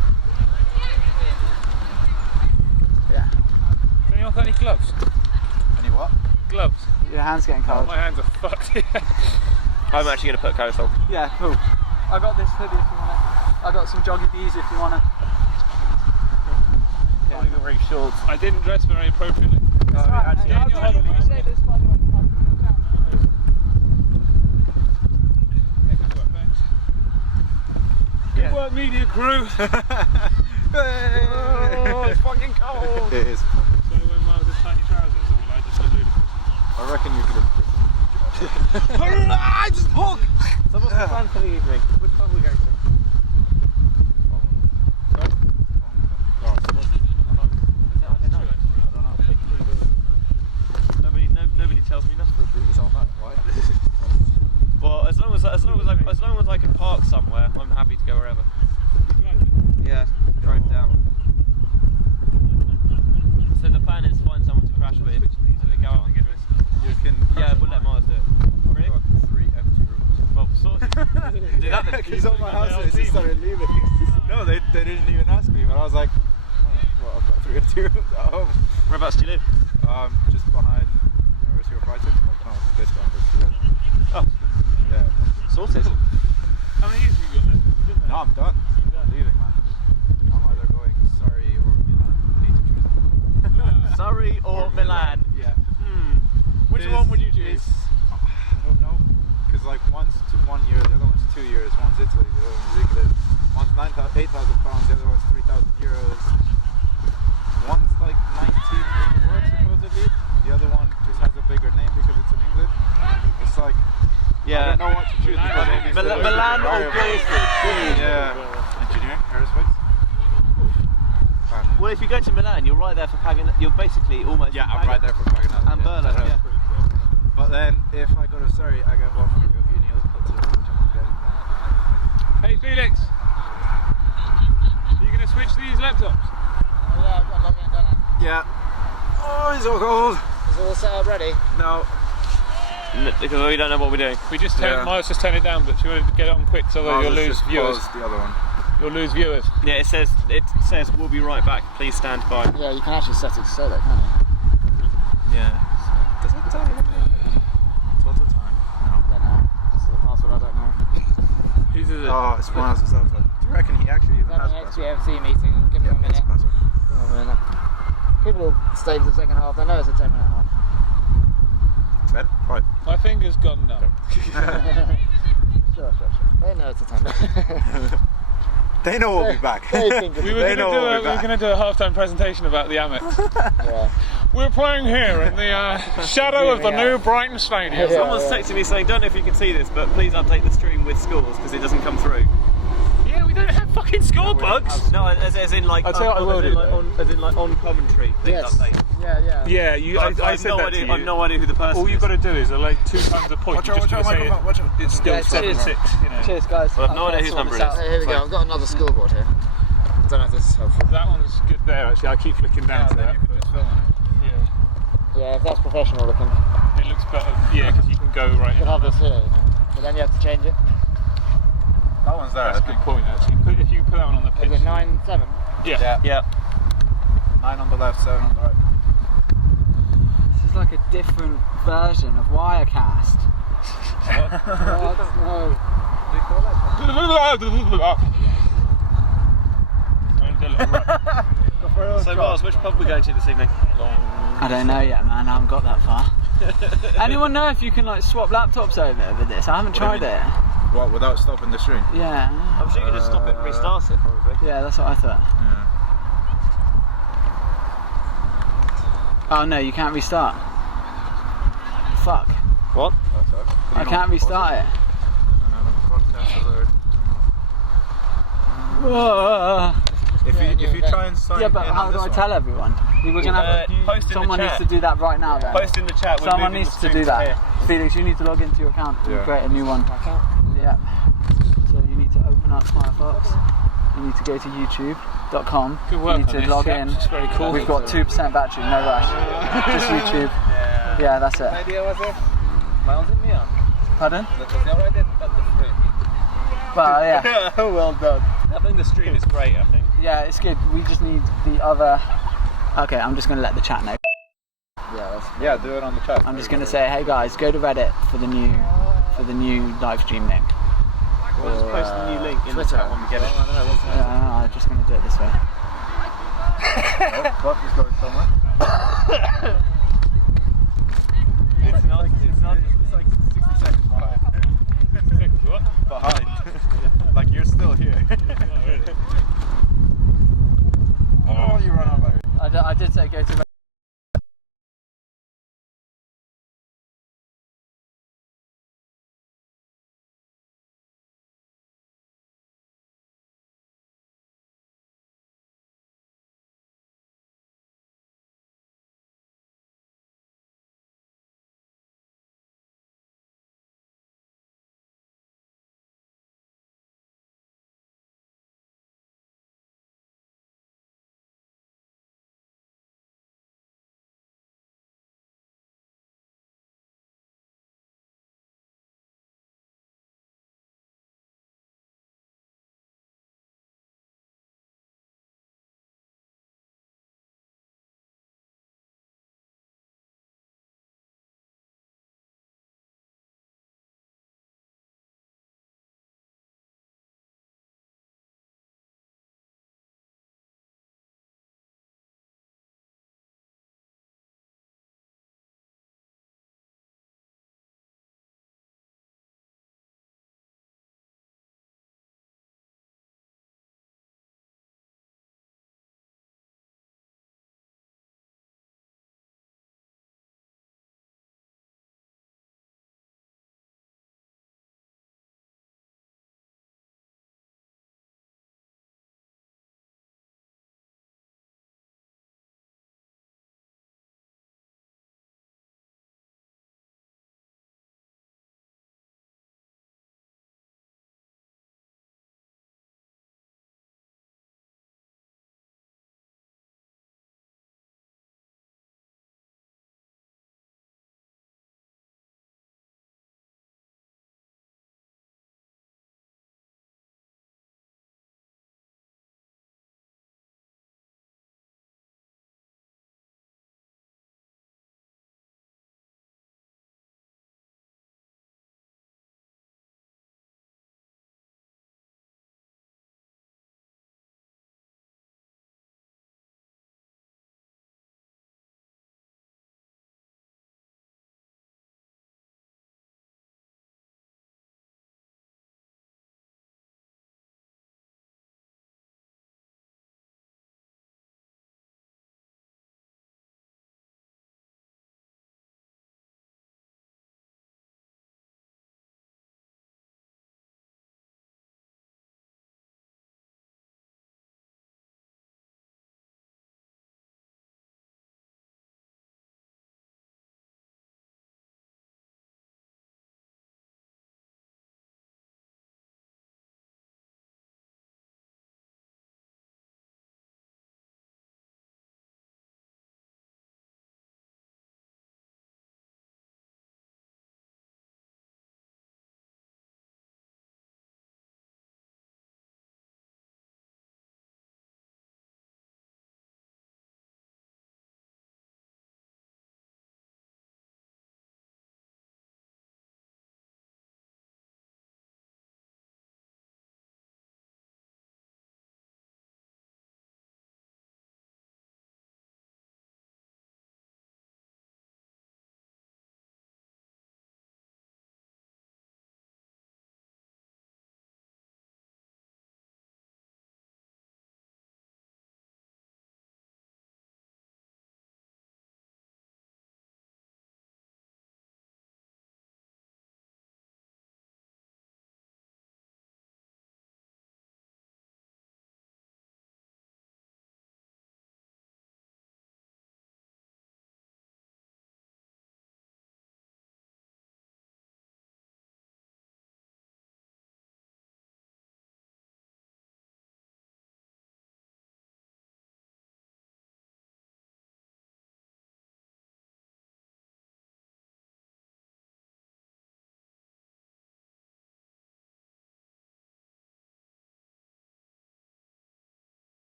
Yeah. Has anyone got any gloves? what? Gloves. Your hands getting cold. My hands are fucked. I'm actually going to put coats on. Yeah, cool. I got this hoodie if you want it. I got some joggy bees if you want it. Probably not very short. I didn't dress very appropriately. Actually, Yeah, you're holding it. Say this, by the way. Good work, thanks. Good work, media crew. Oh, it's fucking cold. It is. So I wear Miles' tiny trousers, or will I just look ludicrous? I reckon you could have. I just hook! So what's the plan for the evening? Which pub are we going to? Nobody tells me nothing. Well, as long as I can park somewhere, I'm happy to go wherever. Yeah, drive down. So the plan is find someone to crash with, and then go out and get dressed. You can. Yeah, we'll let Mars do it. Really? 3 empty rooms. Well, sorted. Do that then. He's on my house and he started leaving. No, they didn't even ask me, but I was like, oh, well, I've got 3 empty rooms at home. Whereabouts do you live? Just behind University of Brighton. No, this one. Oh, Yeah. sorted. How many years have you got left? You've been there. No, I'm done. I'm leaving, man. I'm either going Surrey or Milan. I need to choose. Surrey or Milan? Yeah. Which one would you choose? I don't know, because like one's 1 year, the other one's 2 years. One's Italy, the other one's England. One's 8,000 pounds, the other one's 3,000 euros. One's like 19 million euros supposedly. The other one just has a bigger name because it's in England. It's like I don't know what to choose. Milan or Guildford? Yeah. Engineering, aerospace. Well, if you go to Milan, you're right there for Pagan. You're basically almost. Yeah, I'm right there for Paganelli. And Berlin, yeah. But then if I go to Surrey, I get one free of uni. Which I'm getting now. Hey Felix, are you going to switch these laptops? Oh, yeah, I've got to log in, don't I? Yeah. Oh, it's all cold. Is it all set up ready? No. Because we don't know what we're doing. We just Yeah. Miles just turned it down, but you wanted to get it on quick so that you'll lose viewers. The other one. You'll lose viewers. Yeah, it says we'll be right back. Please stand by. Yeah, you can actually set it to say that, can't you? Yeah. Does it tell you? Total time. No. I don't know. This is the password I don't know. Whose is it? Oh, it's Miles' cell phone. Do you reckon he actually even has Then a the password? XBMC meeting, give me Yeah, a it's minute. a password. Give me a minute. People will stay for the second half, they know it's a 10-minute half. 10? 5. My finger's gone now. Sure. They know it's a 10-minute. They know we'll be back. They think it's We were They going know we'll be to back. do a half-time presentation about the Amex. yeah. We're playing here in the shadow of the new Brighton Stadium. Yeah. Someone's texting me saying, don't know if you can see this, but please update the stream with scores because it doesn't come through. Yeah, we don't have fucking score bugs. No, as in like, I'll tell you what I will do, as in like on commentary. Please Yes. update. Yeah. Yeah, you. But I I've said no that idea. to you. I've no idea who the person All is. you've got to do is like 2 times the point. Watch You out, just watch out, gotta say microphone, watch out. it's still Yeah, 7-6. You know. Cheers, guys. Well, I've no idea whose Sort number this it out. is. Here we go. I've got another scoreboard here. I don't know if this is helpful. That one's good there. Actually, I keep flicking down to that. Just film it. Yeah, Yeah, if that's professional looking, it looks better. Yeah, because you can go right you in. can have this here, you know. But then you have to change it. That one's there. That's a good point. Actually, if you can put that one on the pitch. Is it 9-7? Yeah. Yeah. 9 on the left, 7 on the right. This is like a different version of Wirecast. What? No. So Mars, which pub are we going to this evening? I don't know yet, man. I haven't got that far. Anyone know if you can like swap laptops over this? I haven't What do you tried it. What, without stopping the stream? Yeah. I'm sure you can just stop it and restart it probably. Yeah, that's what I thought. Yeah. Oh no, you can't restart. Fuck. What? I can't restart it. Whoa. If you try and sign Yeah, but in how on do this I one, tell everyone? We're gonna have Post in the someone needs chat. to do that right now then. Post in the chat. We're Someone moving needs the to do stream that. here. Felix, you need to log into your account and Yeah. create a new one. Yeah. So you need to open up Firefox. You need to go to youtube.com. Good work You need on to this, log chaps. in. It's very cool. We've got 2% battery, no rush. Just YouTube. Yeah, that's it. Pardon? Well, yeah. Well done. I think the stream is great. I think. Yeah, it's good. We just need the other. Okay, I'm just going to let the chat know. Yeah, do it on the chat. I'm just gonna say, hey guys, go to Reddit for the new live stream link. We'll just post the new link in the Twitter. chat when we get it. I'm just gonna do it this way. Buff is going somewhere. It's like 60 seconds behind. Behind. Like you're still here. Oh, you run out of I did say go to Reddit.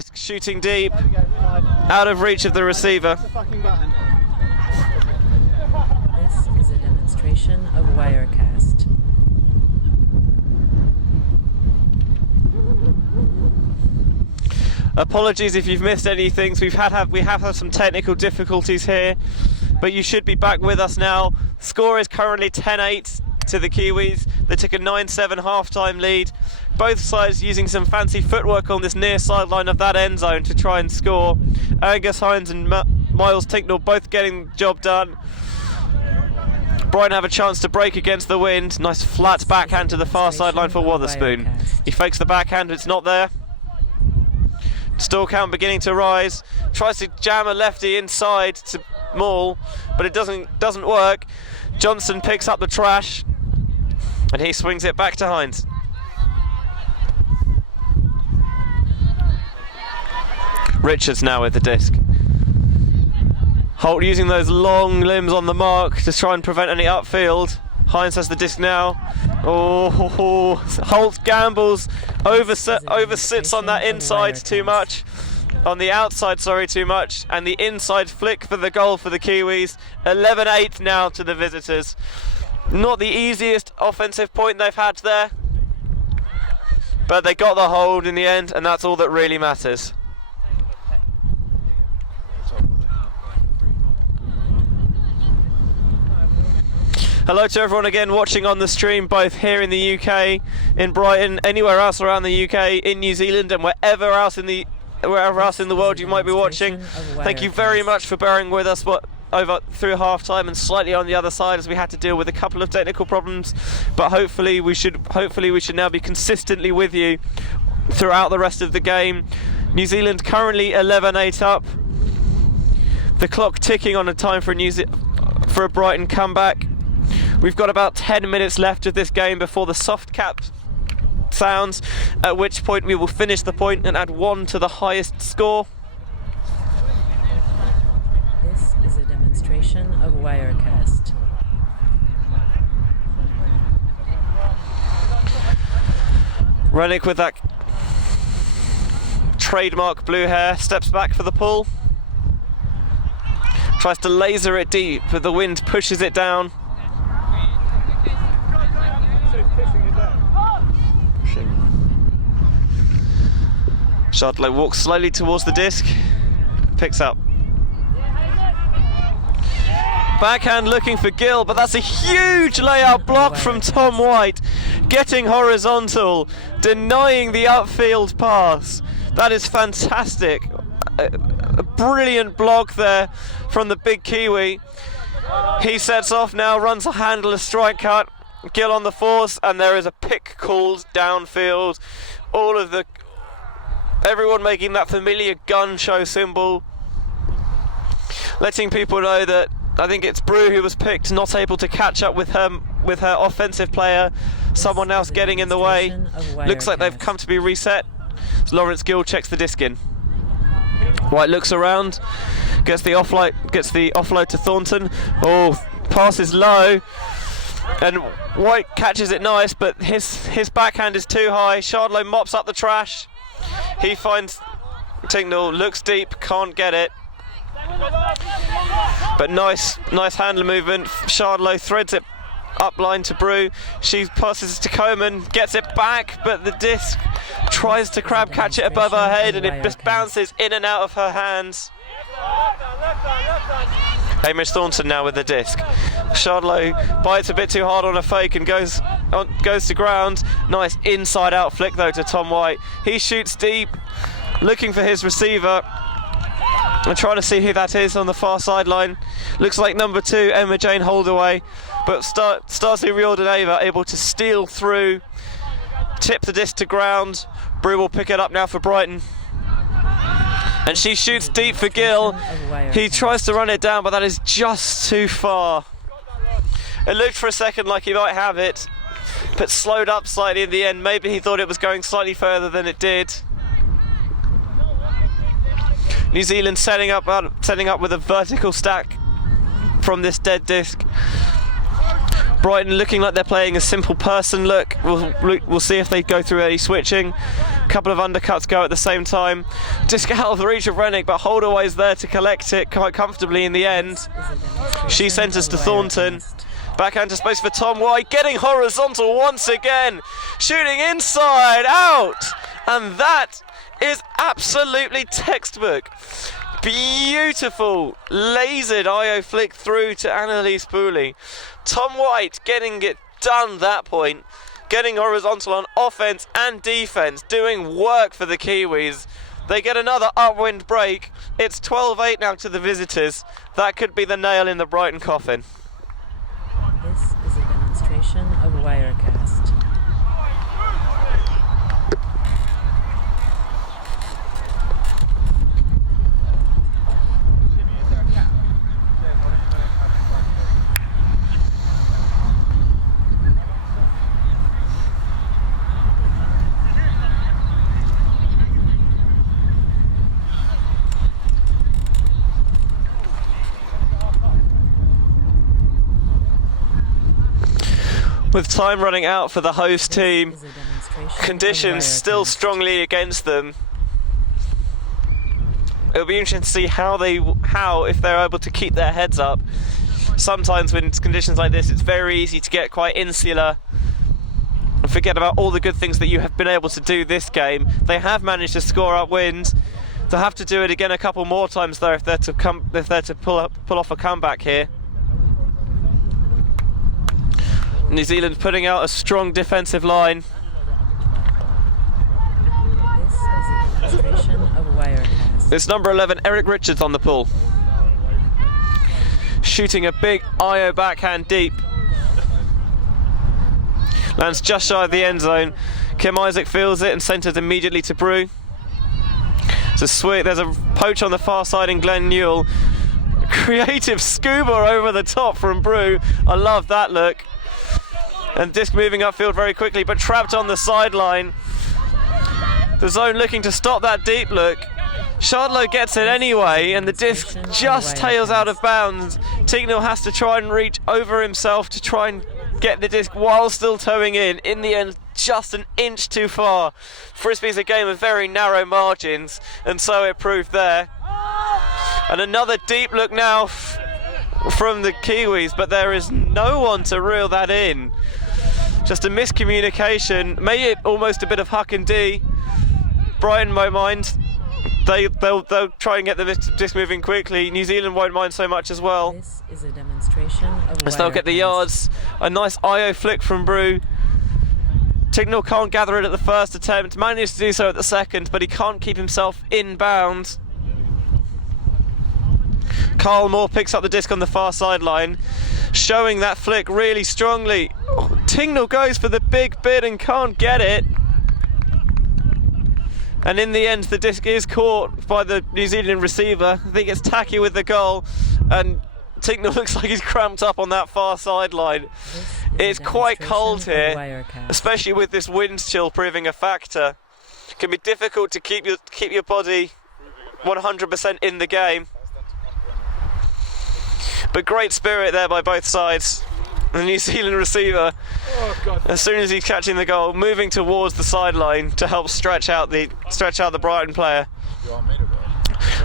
It's shooting deep, out of reach of the receiver. That's a fucking button. This is a demonstration of Wirecast. Apologies if you've missed anything. So we have had some technical difficulties here, but you should be back with us now. Score is currently 10-8 to the Kiwis. They took a 9-7 half-time lead. Both sides using some fancy footwork on this near sideline of that end zone to try and score. Angus Hines and Miles Tinknell both getting the job done. Brighton have a chance to break against the wind. Nice flat backhand to the far sideline for Wotherspoon. He fakes the backhand, it's not there. Stall count beginning to rise. Tries to jam a lefty inside to Maul, but it doesn't work. Johnson picks up the trash and he swings it back to Hines. Richards now with the disc. Holt using those long limbs on the mark to try and prevent any upfield. Hines has the disc now. Oh, Holt gambles, oversits on that inside too much. On the outside, sorry, too much. And the inside flick for the goal for the Kiwis. 11-8 now to the visitors. Not the easiest offensive point they've had there, but they got the hold in the end, and that's all that really matters. Hello to everyone again watching on the stream, both here in the UK, in Brighton, anywhere else around the UK, in New Zealand, and wherever else in the world you might be watching. Thank you very much for bearing with us over through half time and slightly on the other side, as we had to deal with a couple of technical problems, but hopefully we should now be consistently with you throughout the rest of the game. New Zealand currently 11-8 up. The clock ticking on a time for a Brighton comeback. We've got about 10 minutes left of this game before the soft cap sounds, at which point we will finish the point and add 1 to the highest score. This is a demonstration of Wirecast. Rennick with that trademark blue hair steps back for the pull. Tries to laser it deep, but the wind pushes it down. Shardlow walks slowly towards the disc, picks up. Backhand looking for Gill, but that's a huge layout block from Tom White, getting horizontal, denying the upfield pass. That is fantastic. A brilliant block there from the big Kiwi. He sets off now, runs a handle, a strike cut. Gill on the force, and there is a pick called downfield. Everyone making that familiar gun show symbol, letting people know that I think it's Brew who was picked, not able to catch up with her offensive player. Someone else getting in the way. Looks like they've come to be reset. So Lawrence Gill checks the disc in. White looks around, gets the offload to Thornton. Oh, pass is low, and White catches it nice, but his backhand is too high. Shardlow mops up the trash. He finds Tinknell, looks deep, can't get it. But nice handler movement. Shardlow threads it up line to Brew. She passes it to Coleman, gets it back, but the disc tries to crab catch it above her head, and it just bounces in and out of her hands. Hamish Thornton now with the disc. Shardlow bites a bit too hard on a fake and goes to ground. Nice inside out flick though to Tom White. He shoots deep, looking for his receiver. I'm trying to see who that is on the far sideline. Looks like number 2, Emma Jane Holdaway. But Stasi Riordaneva able to steal through, tip the disc to ground. Brew will pick it up now for Brighton. And she shoots deep for Gill. He tries to run it down, but that is just too far. It looked for a second like he might have it, but slowed up slightly in the end. Maybe he thought it was going slightly further than it did. New Zealand setting up with a vertical stack from this dead disc. Brighton looking like they're playing a simple person look. We'll see if they go through any switching. couple of undercuts go at the same time. Disc out of the reach of Rennick, but Holdaway's there to collect it quite comfortably in the end. She centres to Thornton. Backhand to space for Tom White, getting horizontal once again. Shooting inside, out. And that is absolutely textbook. Beautiful lasered IO flick through to Annalise Pooley. Tom White getting it done that point, getting horizontal on offense and defense, doing work for the Kiwis. They get another upwind break. It's 12-8 now to the visitors. That could be the nail in the Brighton coffin. This is a demonstration of Wirecast. With time running out for the host team, conditions still strongly against them. It'll be interesting to see how if they're able to keep their heads up. Sometimes when it's conditions like this, it's very easy to get quite insular and forget about all the good things that you have been able to do this game. They have managed to score upwind. They'll have to do it again a couple more times though if they're to pull off a comeback here. New Zealand putting out a strong defensive line. This is a demonstration of Wirecast. It's number 11, Eric Richards on the pull. Shooting a big IO backhand deep. Lands just shy of the end zone. Kim Isaac feels it and centres immediately to Brew. There's a poach on the far side in Glenn Newell. Creative scuba over the top from Brew. I love that look. And disc moving upfield very quickly, but trapped on the sideline. The zone looking to stop that deep look. Shardlow gets it anyway, and the disc just tails out of bounds. Tignall has to try and reach over himself to try and get the disc while still towing in. In the end, just an inch too far. Frisbee's a game of very narrow margins, and so it proved there. And another deep look now from the Kiwis, but there is no one to reel that in. Just a miscommunication, maybe almost a bit of huck and D. Brighton won't mind. They'll try and get the disc moving quickly. New Zealand won't mind so much as well. This is a demonstration of As they'll get the yards. A nice IO flick from Brew. Tignall can't gather it at the first attempt, managed to do so at the second, but he can't keep himself in bounds. Carl Moore picks up the disc on the far sideline, showing that flick really strongly. Oh, Tignall goes for the big bid and can't get it. And in the end, the disc is caught by the New Zealand receiver. I think it's tacky with the goal, and Tignall looks like he's cramped up on that far sideline. It's quite cold here, especially with this wind chill proving a factor. It can be difficult to keep your body 100% in the game. But great spirit there by both sides. The New Zealand receiver, as soon as he's catching the goal, moving towards the sideline to help stretch out the Brighton player.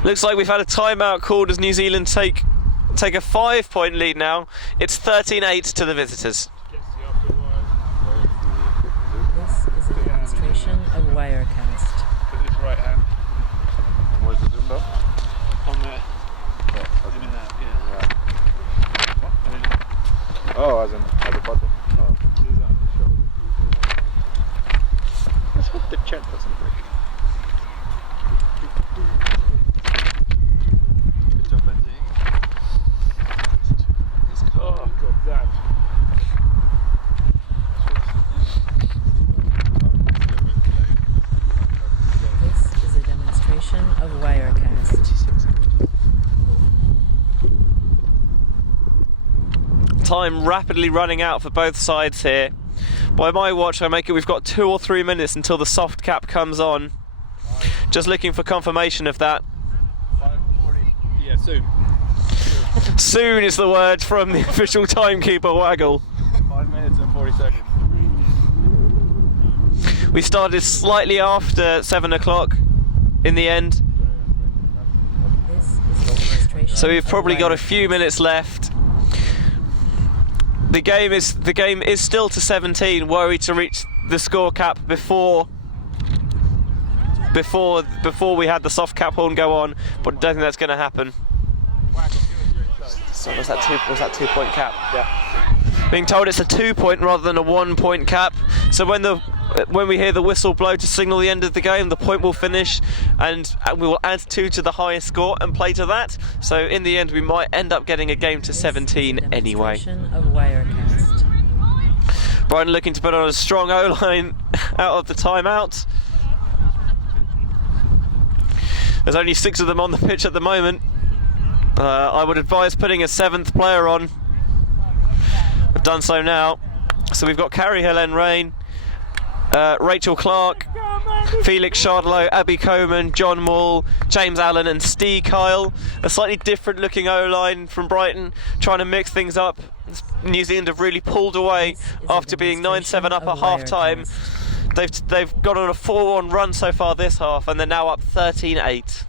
Looks like we've had a timeout called as New Zealand take a 5-point lead now. It's 13-8 to the visitors. This is a demonstration of Wirecast. Put his right hand Where's the Zumba? on there. Oh, as a button. Oh. Let's hope the chat doesn't break. Good job, Benji. Oh, God, that. This is a demonstration of Wirecast. Time rapidly running out for both sides here. By my watch, I make it we've got 2 or 3 minutes until the soft cap comes on. Just looking for confirmation of that. 5:40. Yeah, soon. Soon is the word from the official timekeeper Waggle. 5 minutes and 40 seconds. We started slightly after 7 o'clock in the end. This is a demonstration So we've of probably got a Wirecast. few minutes left. The game is still to 17. Worried to reach the score cap before we had the soft cap horn go on, but I don't think that's going to happen. So was that 2-point cap? Yeah. Being told it's a 2-point rather than a 1-point cap. So when we hear the whistle blow to signal the end of the game, the point will finish, and we will add 2 to the highest score and play to that. So in the end, we might end up getting a game to 17 anyway. Demonstration of Wirecast. Brighton looking to put on a strong O-line out of the timeout. There's only 6 of them on the pitch at the moment. I would advise putting a 7th player on. I've done so now. So we've got Carrie Helen Rain, Rachel Clark, Felix Chardlow, Abby Coman, John Moore, James Allen and Steve Kyle. A slightly different looking O-line from Brighton, trying to mix things up. New Zealand have really pulled away after being 9-7 up at half time. They've gone on a 4-1 run so far this half, and they're now up 13-8.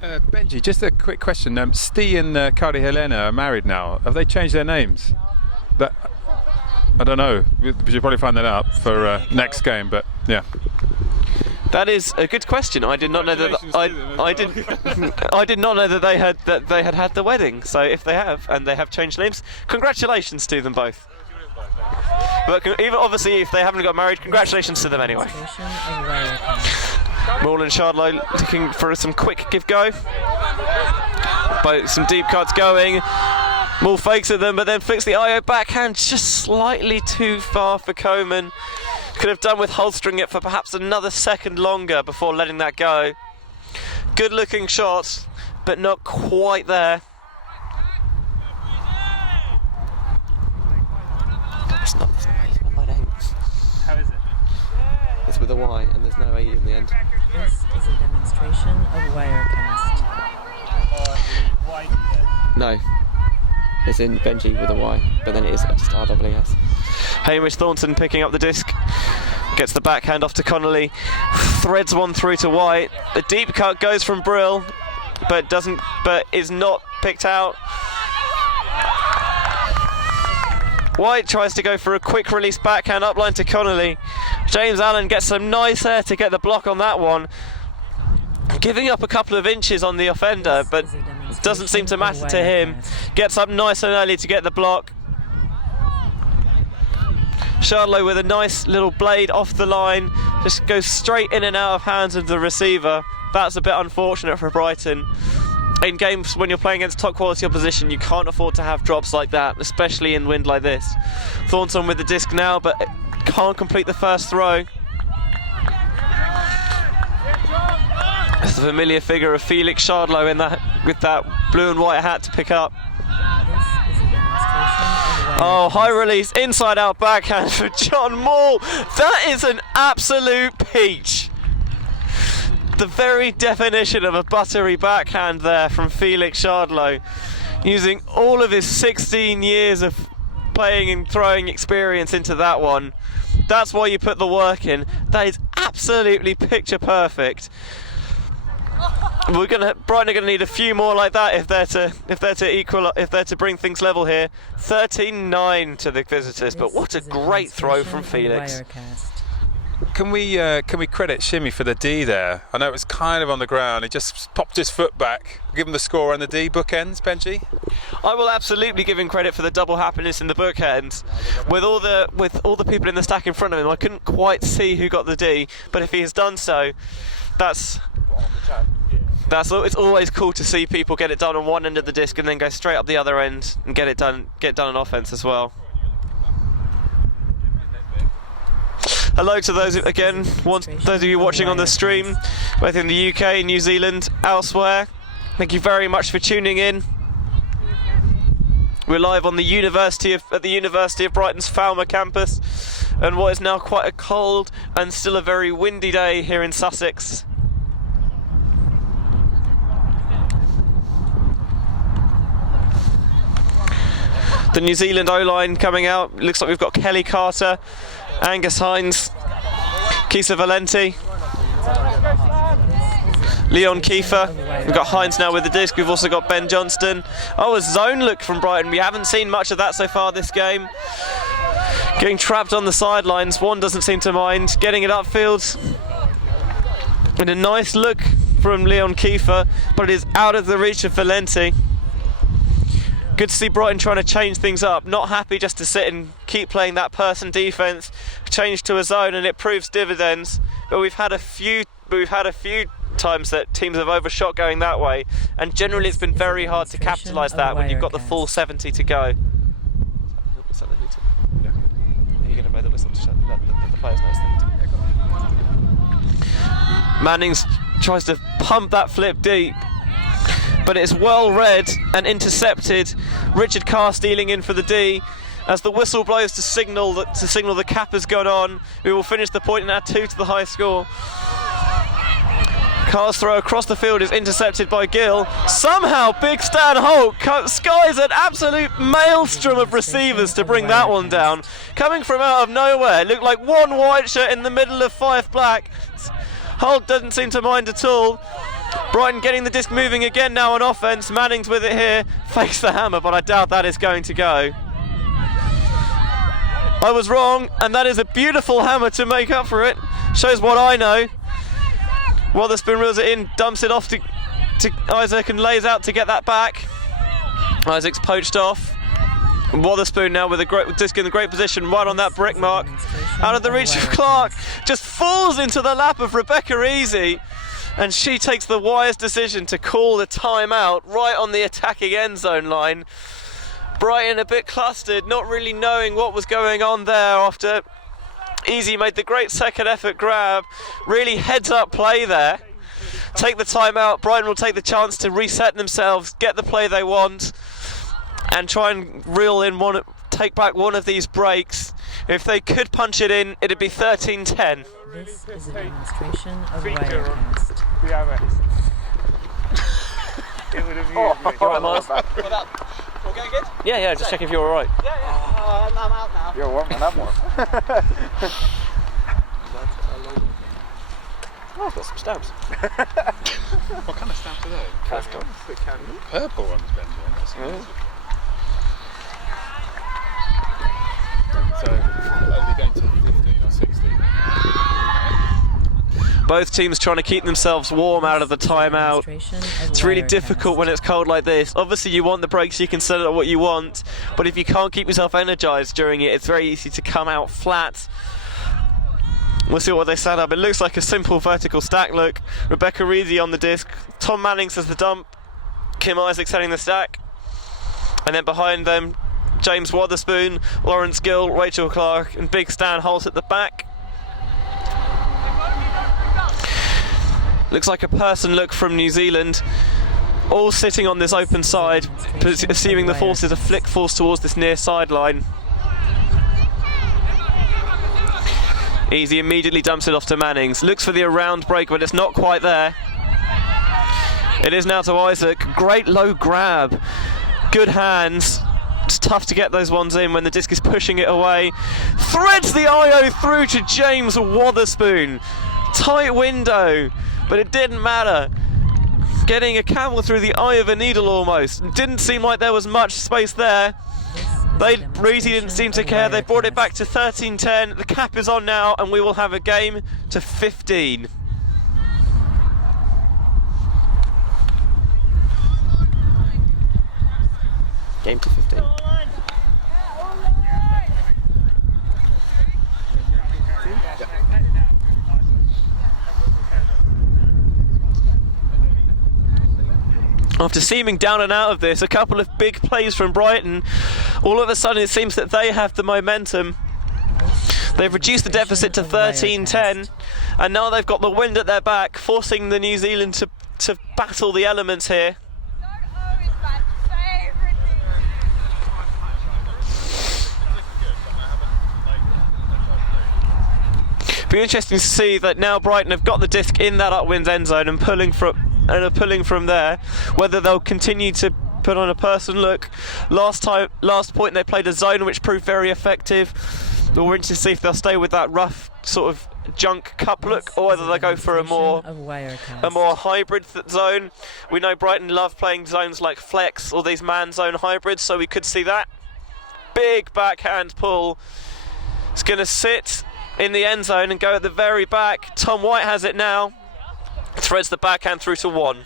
Benji, just a quick question. Steve and Kari Helena are married now. Have they changed their names? I don't know. We should probably find that out for next game. But yeah, that is a good question. I did not know that. I did not know that they had the wedding. So if they have, and they have changed names, congratulations to them both. But even obviously, if they haven't got married, congratulations to them anyway. Demonstration of Wirecast. Moore and Chardlow looking for some quick give go. But some deep cuts going. Moore fakes at them, but then flicks the IO backhand just slightly too far for Coman. Could have done with holstering it for perhaps another second longer before letting that go. Good looking shot, but not quite there. It's not my name. How is it? It's with a Y and there's no A in the end. This is a demonstration of Wirecast. No. It's in Benji with a Y, but then it is just RWS. Hamish Thornton picking up the disc. Gets the backhand off to Connolly. Threads one through to White. The deep cut goes from Brill, but is not picked out. White tries to go for a quick release backhand upline to Connolly. James Allen gets some nice air to get the block on that one. Giving up a couple of inches on the offender, but doesn't seem to matter to him. Gets up nice and early to get the block. Chardlow with a nice little blade off the line. Just goes straight in and out of hands of the receiver. That's a bit unfortunate for Brighton. In games when you're playing against top quality opposition, you can't afford to have drops like that, especially in wind like this. Thornton with the disc now, but can't complete the first throw. It's the familiar figure of Felix Chardlow with that blue and white hat to pick up. This is a demonstration of Wirecast. Oh, high release, inside out backhand for John Moore. That is an absolute peach. The very definition of a buttery backhand there from Felix Chardlow, using all of his 16 years of playing and throwing experience into that one. That's why you put the work in. That is absolutely picture perfect. Brighton are going to need a few more like that if they're to bring things level here. 13-9 to the visitors, but what a great throw from Felix. Can we credit Shimmy for the D there? I know it was kind of on the ground. He just popped his foot back. Give him the score on the D bookends, Benji. I will absolutely give him credit for the double happiness in the bookends. With all the people in the stack in front of him, I couldn't quite see who got the D. But if he has done so, it's always cool to see people get it done on one end of the disc and then go straight up the other end and get done on offense as well. Hello to those of you watching on the stream, both in the UK, New Zealand, elsewhere. Thank you very much for tuning in. We're live on the University of Brighton's Falmer campus, and what is now quite a cold and still a very windy day here in Sussex. The New Zealand O-line coming out. Looks like we've got Kelly Carter, Angus Hines, Kisa Valenti, Leon Kiefer. We've got Hines now with the disc. We've also got Ben Johnston. Oh, a zone look from Brighton. We haven't seen much of that so far this game. Getting trapped on the sidelines. One doesn't seem to mind. Getting it upfield. And a nice look from Leon Kiefer, but it is out of the reach of Valenti. Good to see Brighton trying to change things up. Not happy just to sit and keep playing that person defence. Change to a zone and it proves dividends. But we've had a few times that teams have overshot going that way, and generally it's been very hard to capitalise that when you've got the full 70 to go. Is that the heater? Yeah. Are you going to blow the whistle to let the players know it's the heater? Mannings tries to pump that flip deep, but it's well read and intercepted. Richard Carr stealing in for the D. As the whistle blows to signal the cap has gone on, we will finish the point and add 2 to the high score. Carr's throw across the field is intercepted by Gill. Somehow Big Stan Holt skies an absolute maelstrom of receivers to bring that one down. Coming from out of nowhere, it looked like one white shirt in the middle of 5 black. Holt doesn't seem to mind at all. Brighton getting the disc moving again now on offence. Manning's with it here. Fakes the hammer, but I doubt that is going to go. I was wrong, and that is a beautiful hammer to make up for it. Shows what I know. Wotherspoon reels it in, dumps it off to Isaac and lays out to get that back. Isaac's poached off. Wotherspoon now with a disc in a great position, right on that brick mark. Out of the reach of Clark, just falls into the lap of Rebecca Easy, and she takes the wise decision to call the timeout right on the attacking end zone line. Brighton a bit clustered, not really knowing what was going on there after Easy made the great second effort grab. Really heads up play there. Take the timeout. Brighton will take the chance to reset themselves, get the play they want, and try and take back one of these breaks. If they could punch it in, it'd be 13-10. This is a demonstration of Wirecast. It would have used me. All right, Miles. All going good? Yeah, just checking if you're all right. Yeah. I'm out now. You're warming up more. Oh, I've got some stamps. What kind of stamps are they? Custom. Purple ones, Benji. So, are they going to 15 or 16? Both teams trying to keep themselves warm out of the timeout. It's really difficult when it's cold like this. Obviously you want the breaks, you can set it up what you want, but if you can't keep yourself energized during it, it's very easy to come out flat. We'll see what they set up. It looks like a simple vertical stack look. Rebecca Easy on the disc, Tom Manning says the dump, Kim Isaac setting the stack, and then behind them James Wotherspoon, Lawrence Gill, Rachel Clark and Big Stan Holt at the back. Looks like a person look from New Zealand, all sitting on this open side, assuming the force is a flick force towards this near sideline. Easy immediately dumps it off to Mannings. Looks for the around break, but it's not quite there. It is now to Isaac. Great low grab. Good hands. It's tough to get those ones in when the disc is pushing it away. Threads the IO through to James Wotherspoon. Tight window, but it didn't matter. Getting a camel through the eye of a needle almost. Didn't seem like there was much space there. They really didn't seem to care. They brought it back to 13-10. The cap is on now, and we will have a game to 15. Game to 15. After seeming down and out of this, a couple of big plays from Brighton, all of a sudden it seems that they have the momentum. They've reduced the deficit to 13-10, and now they've got the wind at their back, forcing the New Zealand to battle the elements here. Be interesting to see that now Brighton have got the disc in that upwind end zone and are pulling from there, whether they'll continue to put on a person look. Last point they played a zone which proved very effective. We're interested to see if they'll stay with that rough sort of junk cup look, or whether they go for a more hybrid zone. We know Brighton love playing zones like flex or these man zone hybrids, so we could see that. Big backhand pull. It's going to sit in the end zone and go at the very back. Tom White has it now. Threads the backhand through to 1.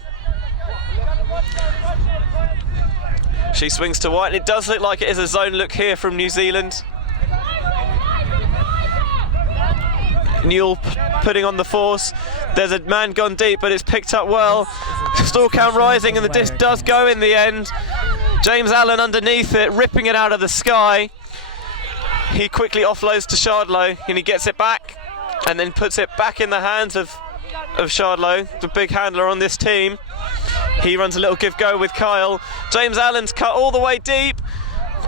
She swings to White, and it does look like it is a zone look here from New Zealand. Newell putting on the force. There's a man gone deep, but it's picked up well. Stall count rising, and the disc does go in the end. James Allen underneath it, ripping it out of the sky. He quickly offloads to Shardlow, and he gets it back, and then puts it back in the hands of Shardlow, the big handler on this team. He runs a little give-go with Kyle. James Allen's cut all the way deep.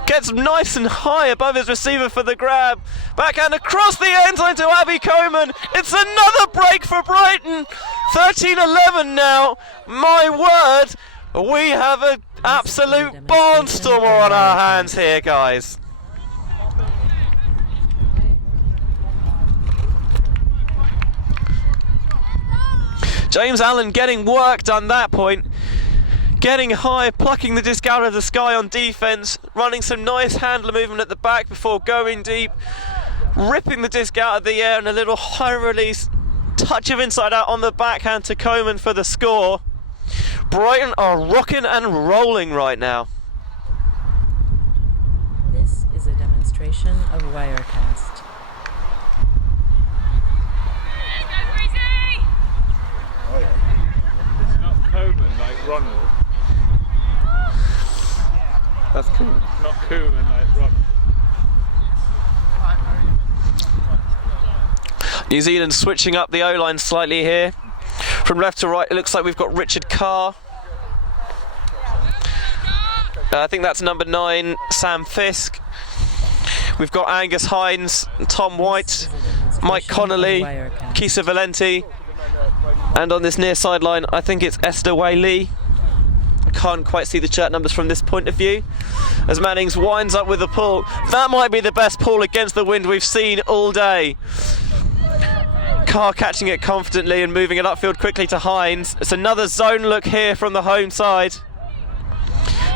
Gets nice and high above his receiver for the grab. Backhand across the end zone to Abby Coman. It's another break for Brighton. 13-11 now. My word, we have an absolute barnstormer on our hands here, guys. James Allen getting work done that point. Getting high, plucking the disc out of the sky on defence, running some nice handler movement at the back before going deep, ripping the disc out of the air and a little high release, touch of inside out on the backhand to Coman for the score. Brighton are rocking and rolling right now. This is a demonstration of Wirecast. It's not Coman like Ronald. That's cool. Not Koeman like Ronald. New Zealand switching up the O-line slightly here. From left to right, it looks like we've got Richard Carr. I think that's number 9, Sam Fisk. We've got Angus Hines, Tom White, Mike Connolly, Kisa Valenti. And on this near sideline, I think it's Esther Whaley. I can't quite see the shirt numbers from this point of view. As Mannings winds up with a pull. That might be the best pull against the wind we've seen all day. Carr catching it confidently and moving it upfield quickly to Hines. It's another zone look here from the home side.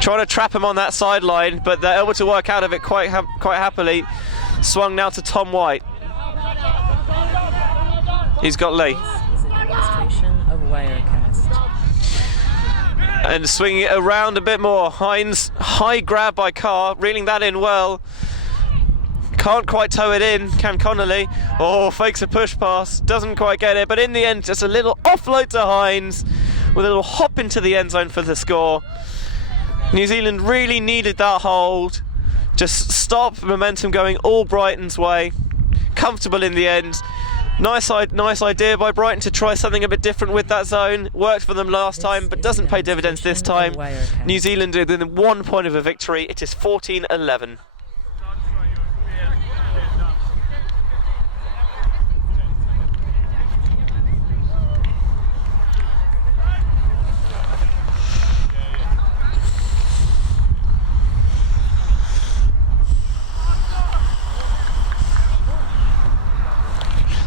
Trying to trap him on that sideline, but they're able to work out of it quite happily. Swung now to Tom White. He's got Lee. This is a demonstration of Wirecast. And swinging it around a bit more. Hines, high grab by Carr, reeling that in well. Can't quite toe it in, can Connolly. Oh, fakes a push pass, doesn't quite get it, but in the end, just a little offload to Hines with a little hop into the end zone for the score. New Zealand really needed that hold. Just stop momentum going all Brighton's way. Comfortable in the end. Nice idea by Brighton to try something a bit different with that zone. Worked for them last time, but doesn't pay dividends this time. New Zealand within 1 point of a victory. It is 14-11.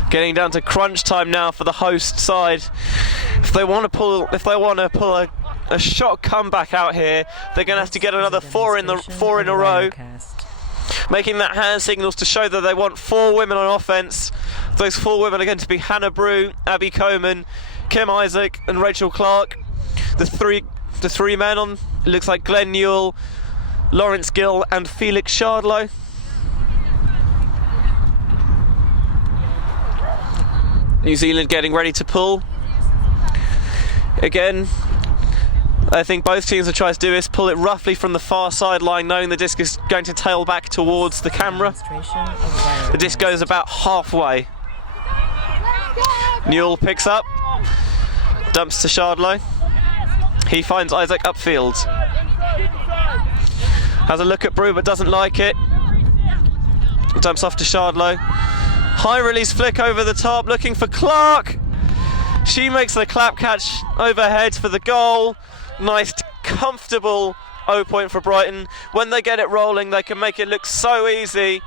Getting down to crunch time now for the host side. If they want to pull a shot comeback out here, they're going to have to get another four in a row, making that hand signals to show that they want 4 women on offense. Those 4 women are going to be Hannah Brew, Abby Coman, Kim Isaac, and Rachel Clark. The three men on, it looks like Glenn Newell, Lawrence Gill, and Felix Shardlow. New Zealand getting ready to pull. Again, I think both teams will try to do is pull it roughly from the far sideline, knowing the disc is going to tail back towards the camera. The disc goes about halfway. Newell picks up, dumps to Shardlow. He finds Isaac upfield. Has a look at Brew but doesn't like it. Dumps off to Shardlow. High release flick over the top, looking for Clark. She makes the clap catch overhead for the goal. Nice, comfortable O point for Brighton. When they get it rolling, they can make it look so easy.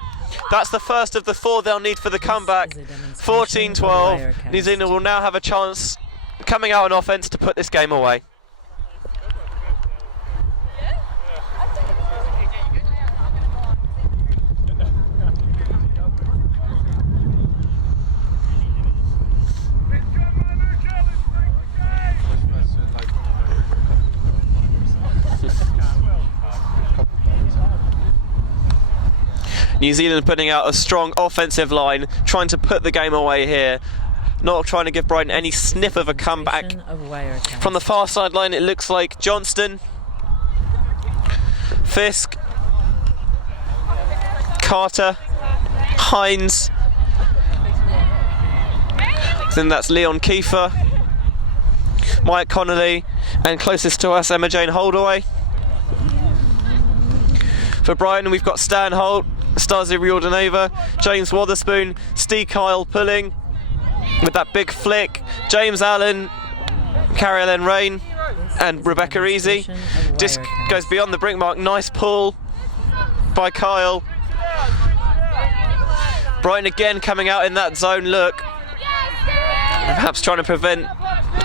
That's the first of the 4 they'll need for the comeback. 14-12. New Zealand will now have a chance coming out on offence to put this game away. New Zealand putting out a strong offensive line, trying to put the game away here, not trying to give Brighton any sniff of a comeback. From the far sideline, it looks like Johnston, Fisk, Carter, Hines. Then that's Leon Kiefer, Mike Connolly, and closest to us, Emma Jane Holdaway. For Brighton, we've got Stan Holt, Stasi Riordanova, James Wotherspoon, Steve Kyle pulling with that big flick, James Allen, Carrie-Ellen Rain, and Rebecca Easy. Disc goes beyond the brink mark, nice pull by Kyle. Brighton again coming out in that zone look, perhaps trying to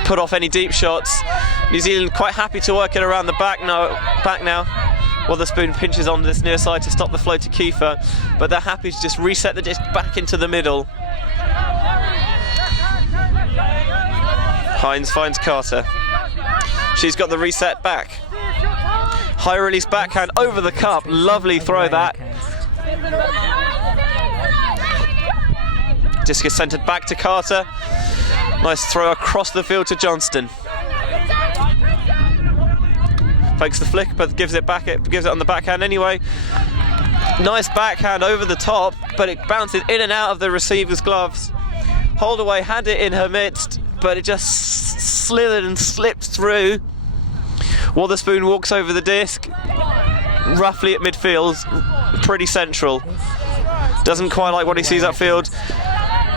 put off any deep shots. New Zealand quite happy to work it around the back now. Wotherspoon pinches on this near side to stop the flow to Kiefer, but they're happy to just reset the disc back into the middle. Hines finds Carter. She's got the reset back. High release backhand over the cup. Lovely throw that. Disc is centred back to Carter. Nice throw across the field to Johnston. Fakes the flick, but gives it back. It gives it on the backhand anyway. Nice backhand over the top, but it bounces in and out of the receiver's gloves. Holdaway had it in her midst, but it just slithered and slipped through. Wotherspoon walks over the disc, roughly at midfield, pretty central. Doesn't quite like what he sees upfield.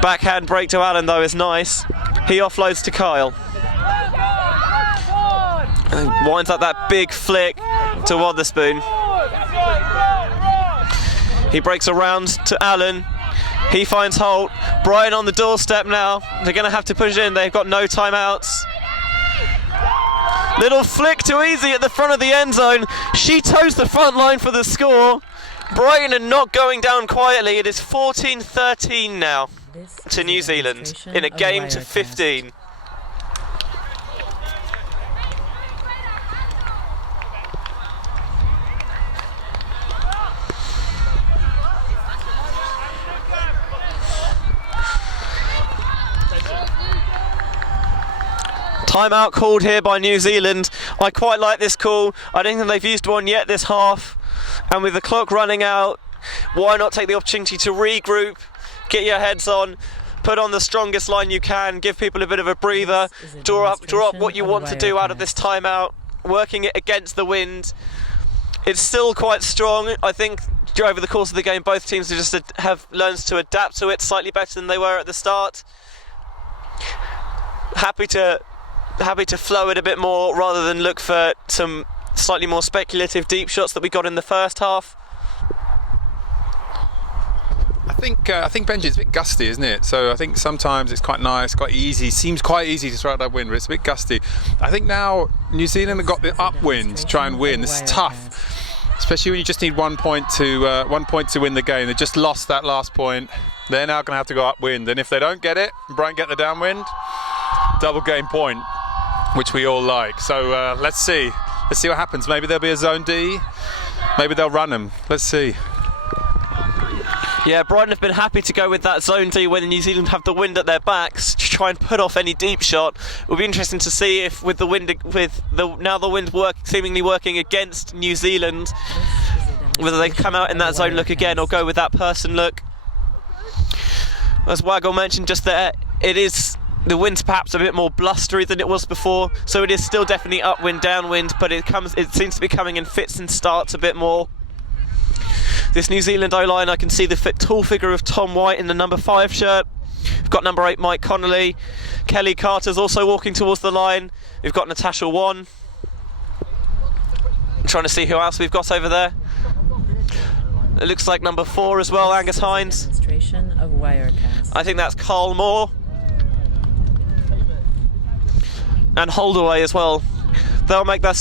Backhand break to Allen though is nice. He offloads to Kyle. Winds up that big flick to Wotherspoon. He breaks around to Allen. He finds Holt. Brighton on the doorstep now. They're going to have to push in. They've got no timeouts. Little flick to Easy at the front of the end zone. She toes the front line for the score. Brighton are not going down quietly. It is 14-13 now to New Zealand in a game to 15. Timeout called here by New Zealand. I quite like this call. I don't think they've used one yet this half. And with the clock running out, why not take the opportunity to regroup, get your heads on, put on the strongest line you can, give people a bit of a breather, draw up what you want to do out of this timeout, working it against the wind. It's still quite strong. I think over the course of the game, both teams have learned to adapt to it slightly better than they were at the start. Happy to flow it a bit more rather than look for some slightly more speculative deep shots that we got in the first half. I think Benji, it's a bit gusty, isn't it? So I think sometimes it's quite nice, quite easy. Seems quite easy to throw out that wind, but it's a bit gusty. I think now New Zealand have got the upwind to try and win. This is tough, especially when you just need 1 point to win the game. They just lost that last point. They're now going to have to go upwind, and if they don't get it, Brighton get the downwind, double game point, which we all like. So let's see what happens. Maybe there'll be a zone D, maybe they'll run them. Let's see. Yeah, Brighton have been happy to go with that zone D when New Zealand have the wind at their backs to try and put off any deep shot. It will be interesting to see if with the wind seemingly working against New Zealand, whether they come out in that zone look again or go with that person look. As Waggle mentioned just there, the wind's perhaps a bit more blustery than it was before, so it is still definitely upwind, downwind, but it seems to be coming in fits and starts a bit more. This New Zealand O-line, I can see the tall figure of Tom White in the number 5 shirt. We've got number 8 Mike Connolly. Kelly Carter's also walking towards the line. We've got Natasha Wan. I'm trying to see who else we've got over there. It looks like number 4 as well, Angus Hines. Demonstration of Wirecast. I think that's Carl Moore. And Holdaway as well. They'll make the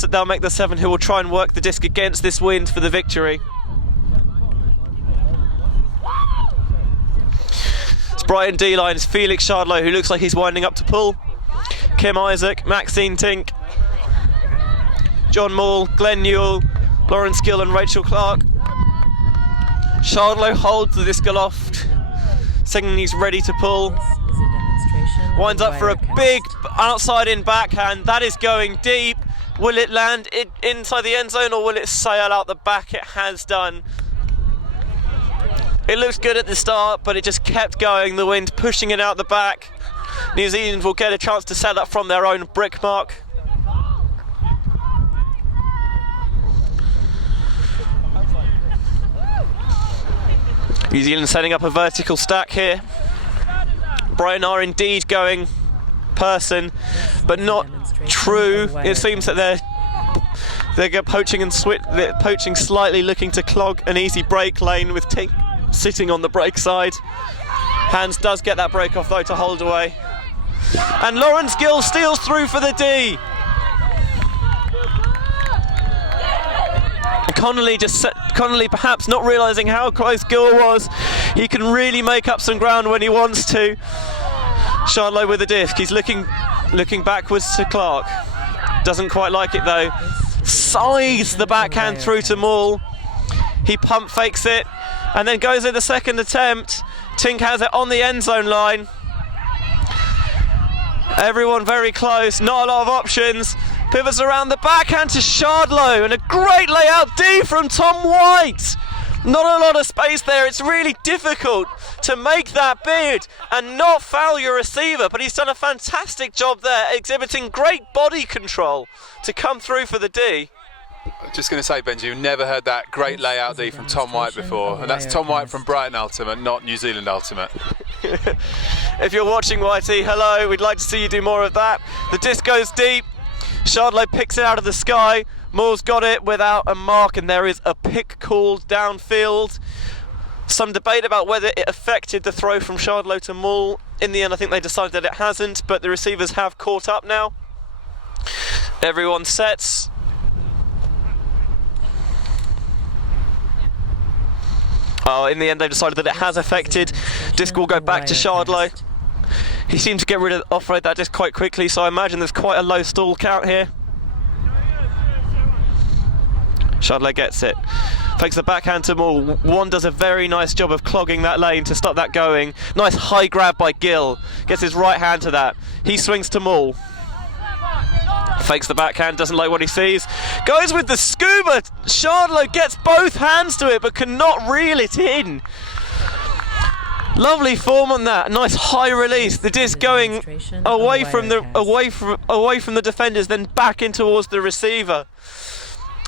7 who will try and work the disc against this wind for the victory. It's Brighton D-line, it's Felix Chardlow who looks like he's winding up to pull. Kim Isaac, Maxine Tink, John Moore, Glenn Newell, Lawrence Gill and Rachel Clark. Chardlow holds the disc aloft, signaling he's ready to pull. This is a demonstration of Winds up for a Wirecast. big outside in backhand. That is going deep. Will it land inside the end zone or will it sail out the back? It has done. It looks good at the start, but it just kept going. The wind pushing it out the back. New Zealand will get a chance to set up from their own brick mark. New Zealand setting up a vertical stack here. Brighton are indeed going person, but not true. It seems that they're poaching and they're poaching slightly, looking to clog an easy break lane with Tink sitting on the break side. Hands does get that break off though to Holdaway. And Lawrence Gill steals through for the D. Connolly perhaps not realising how close Gill was. He can really make up some ground when he wants to. Chardlow with the disc. He's looking backwards to Clark. Doesn't quite like it though. Sides the backhand through to Maul. He pump fakes it and then goes at the second attempt. Tink has it on the end zone line. Everyone very close, not a lot of options. Pivots around the backhand to Chardlow and a great layout D from Tom White. Not a lot of space there. It's really difficult to make that bid and not foul your receiver, but he's done a fantastic job there, exhibiting great body control to come through for the D. Just going to say, Benji, you've never heard that great layout D from Tom White before, and that's Tom White from Brighton Ultimate, not New Zealand Ultimate. If you're watching, Whitey, hello, we'd like to see you do more of that. The disc goes deep, Chardlow picks it out of the sky, Moore's got it without a mark, and there is a pick called downfield. Some debate about whether it affected the throw from Chardlow to Moore. In the end, I think they decided that it hasn't, but the receivers have caught up now. Everyone sets. Oh, in the end, they've decided that it has affected. Disc will go back to Chardlow. He seemed to get rid of offload that disc quite quickly, so I imagine there's quite a low stall count here. Chardlow gets it. Fakes the backhand to Moore. One does a very nice job of clogging that lane to stop that going. Nice high grab by Gill. Gets his right hand to that. He swings to Moore. Fakes the backhand, doesn't like what he sees. Goes with the scuba. Chardlow gets both hands to it, but cannot reel it in. Lovely form on that. Nice high release. The disc going away from the defenders, then back in towards the receiver.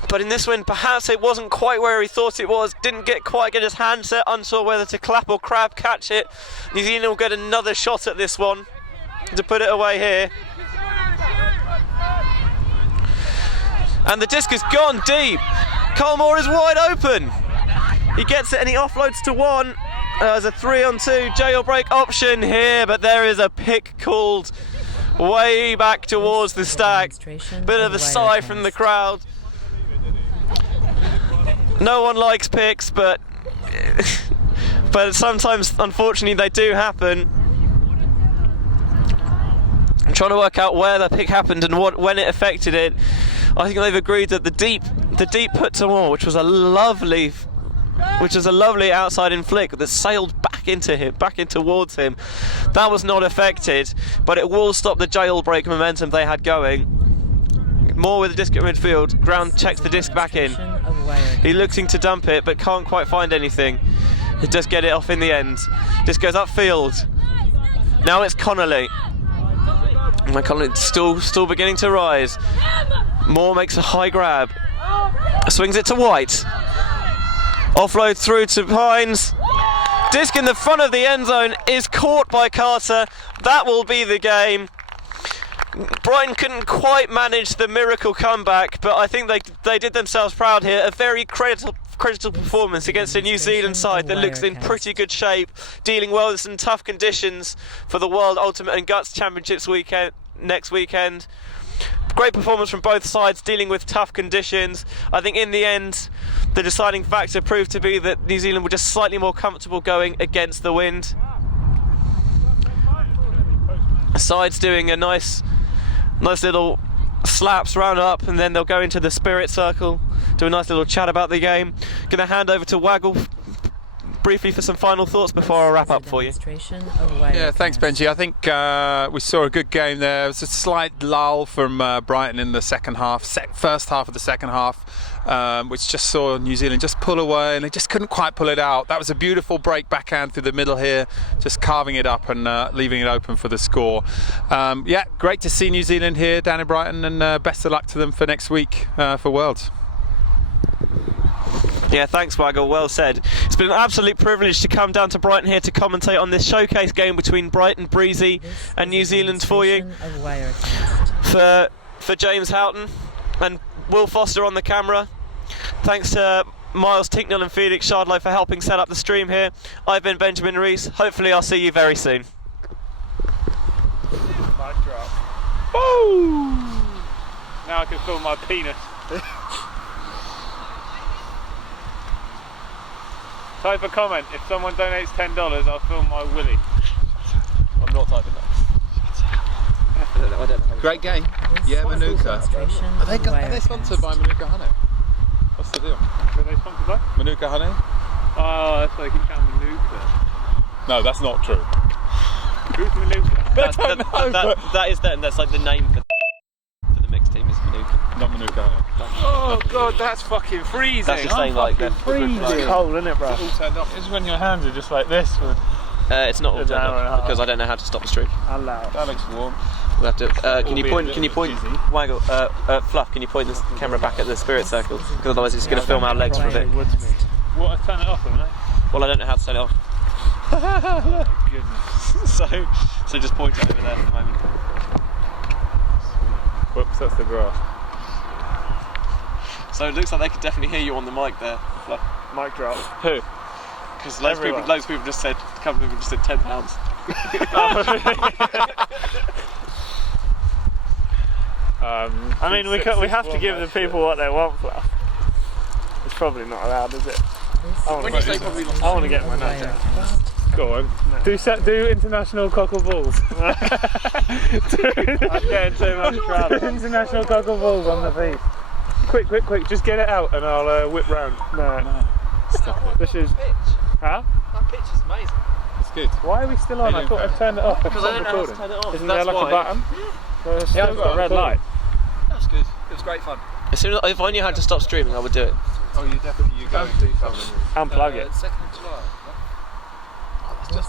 But in this one, perhaps it wasn't quite where he thought it was. Didn't quite get his hand set, unsure whether to clap or crab catch it. New Zealand will get another shot at this one to put it away here. And the disc has gone deep. Colmore is wide open. He gets it and he offloads to one. There's a 3-on-2 jailbreak option here, but there is a pick called way back towards the stack. Bit of a sigh from the crowd. No one likes picks, but sometimes, unfortunately, they do happen. I'm trying to work out where the pick happened and when it affected it. I think they've agreed that the deep put to Moore, which was a lovely outside in flick that sailed back into him, back in towards him. That was not affected, but it will stop the jailbreak momentum they had going. Moore with the disc at midfield. Ground checks the disc back in. He's looking to dump it, but can't quite find anything. He does get it off in the end. Disc goes upfield. Now it's Connolly. And Connolly still beginning to rise. Moore makes a high grab. Swings it to White. Offload through to Hines. Disc in the front of the end zone is caught by Carter. That will be the game. Brighton couldn't quite manage the miracle comeback, but I think they did themselves proud here. A very credible performance against a New Zealand side that looks in pretty good shape, dealing well with some tough conditions for the World Ultimate and Guts Championships next weekend. Great performance from both sides, dealing with tough conditions. I think in the end, the deciding factor proved to be that New Zealand were just slightly more comfortable going against the wind. Sides doing a nice little slaps round up, and then they'll go into the spirit circle, do a nice little chat about the game. Gonna hand over to Waggle briefly for some final thoughts before I wrap up for you. Yeah, thanks Benji. I think we saw a good game there. It was a slight lull from Brighton in the second half, first half of the second half, which just saw New Zealand just pull away, and they just couldn't quite pull it out. That was a beautiful break backhand through the middle here, just carving it up and leaving it open for the score. Yeah, great to see New Zealand here down in Brighton, and best of luck to them for next week for Worlds. Yeah, thanks Waggle, well said. It's been an absolute privilege to come down to Brighton here to commentate on this showcase game between Brighton Breezy and New Zealand for you. For James Houghton and Will Foster on the camera. Thanks to Miles Tinknell and Felix Shardlow for helping set up the stream here. I've been Benjamin Rees. Hopefully I'll see you very soon. Mic drop. Woo! Now I can feel my penis. Type a comment. If someone donates $10, I'll film my willy. I'm not typing that. I don't know. Great game. Yeah, Manuka. Are they sponsored by Manuka Honey? What's the deal? Are they sponsored by? Manuka Honey? Oh, that's why they keep shouting Manuka. No, that's not true. Who's Manuka? That's like the name for the mixed team is Manuka. Not Manuka Honey. Oh god, that's fucking freezing. That's just saying like they're freezing. It's cold, isn't it, bro? It's all turned off. It's when your hands are just like this. It's not all turned off because I don't know how to stop the stream. That looks warm. We'll have to. Can you point? Waggle, Fluff. Can you point this camera back at the spirit circle? Because otherwise it's going to film our legs for a bit. What? I turn it off, haven't I? Well, I don't know how to turn it off. Oh, goodness. So just point it over there for the moment. Whoops, that's the grass. So it looks like they could definitely hear you on the mic there, Fluff. Mic drop. Who? Because loads of people just said, a couple of people just said £10. I mean, we have to give the people what they want, Fluff. It's probably not allowed, is it? I want to get my nut out. Go on. Do international cockle balls. I'm getting too much trouble. International cockle balls on the feet. Quick, just get it out and I'll whip round. No. Stop it. This is... Huh? That pitch is amazing. It's good. Why are we still on? I thought I'd turned it off. Because I don't know how to turn it off. Isn't there like a button? Yeah, I've got a red light. That's good. It was great fun. As soon as if I knew how to stop streaming, I would do it. Oh, you go and do something. Unplug it. 2nd of July.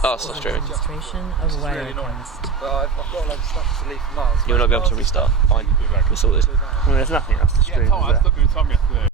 Oh, stop streaming. Demonstration of Wirecast. But I've got a lot of stuff to leave for Mars. You will not be able to restart. Fine. We'll sort this. Well, there's nothing else to stream. Yeah, Tom, I was looking at Tom yesterday.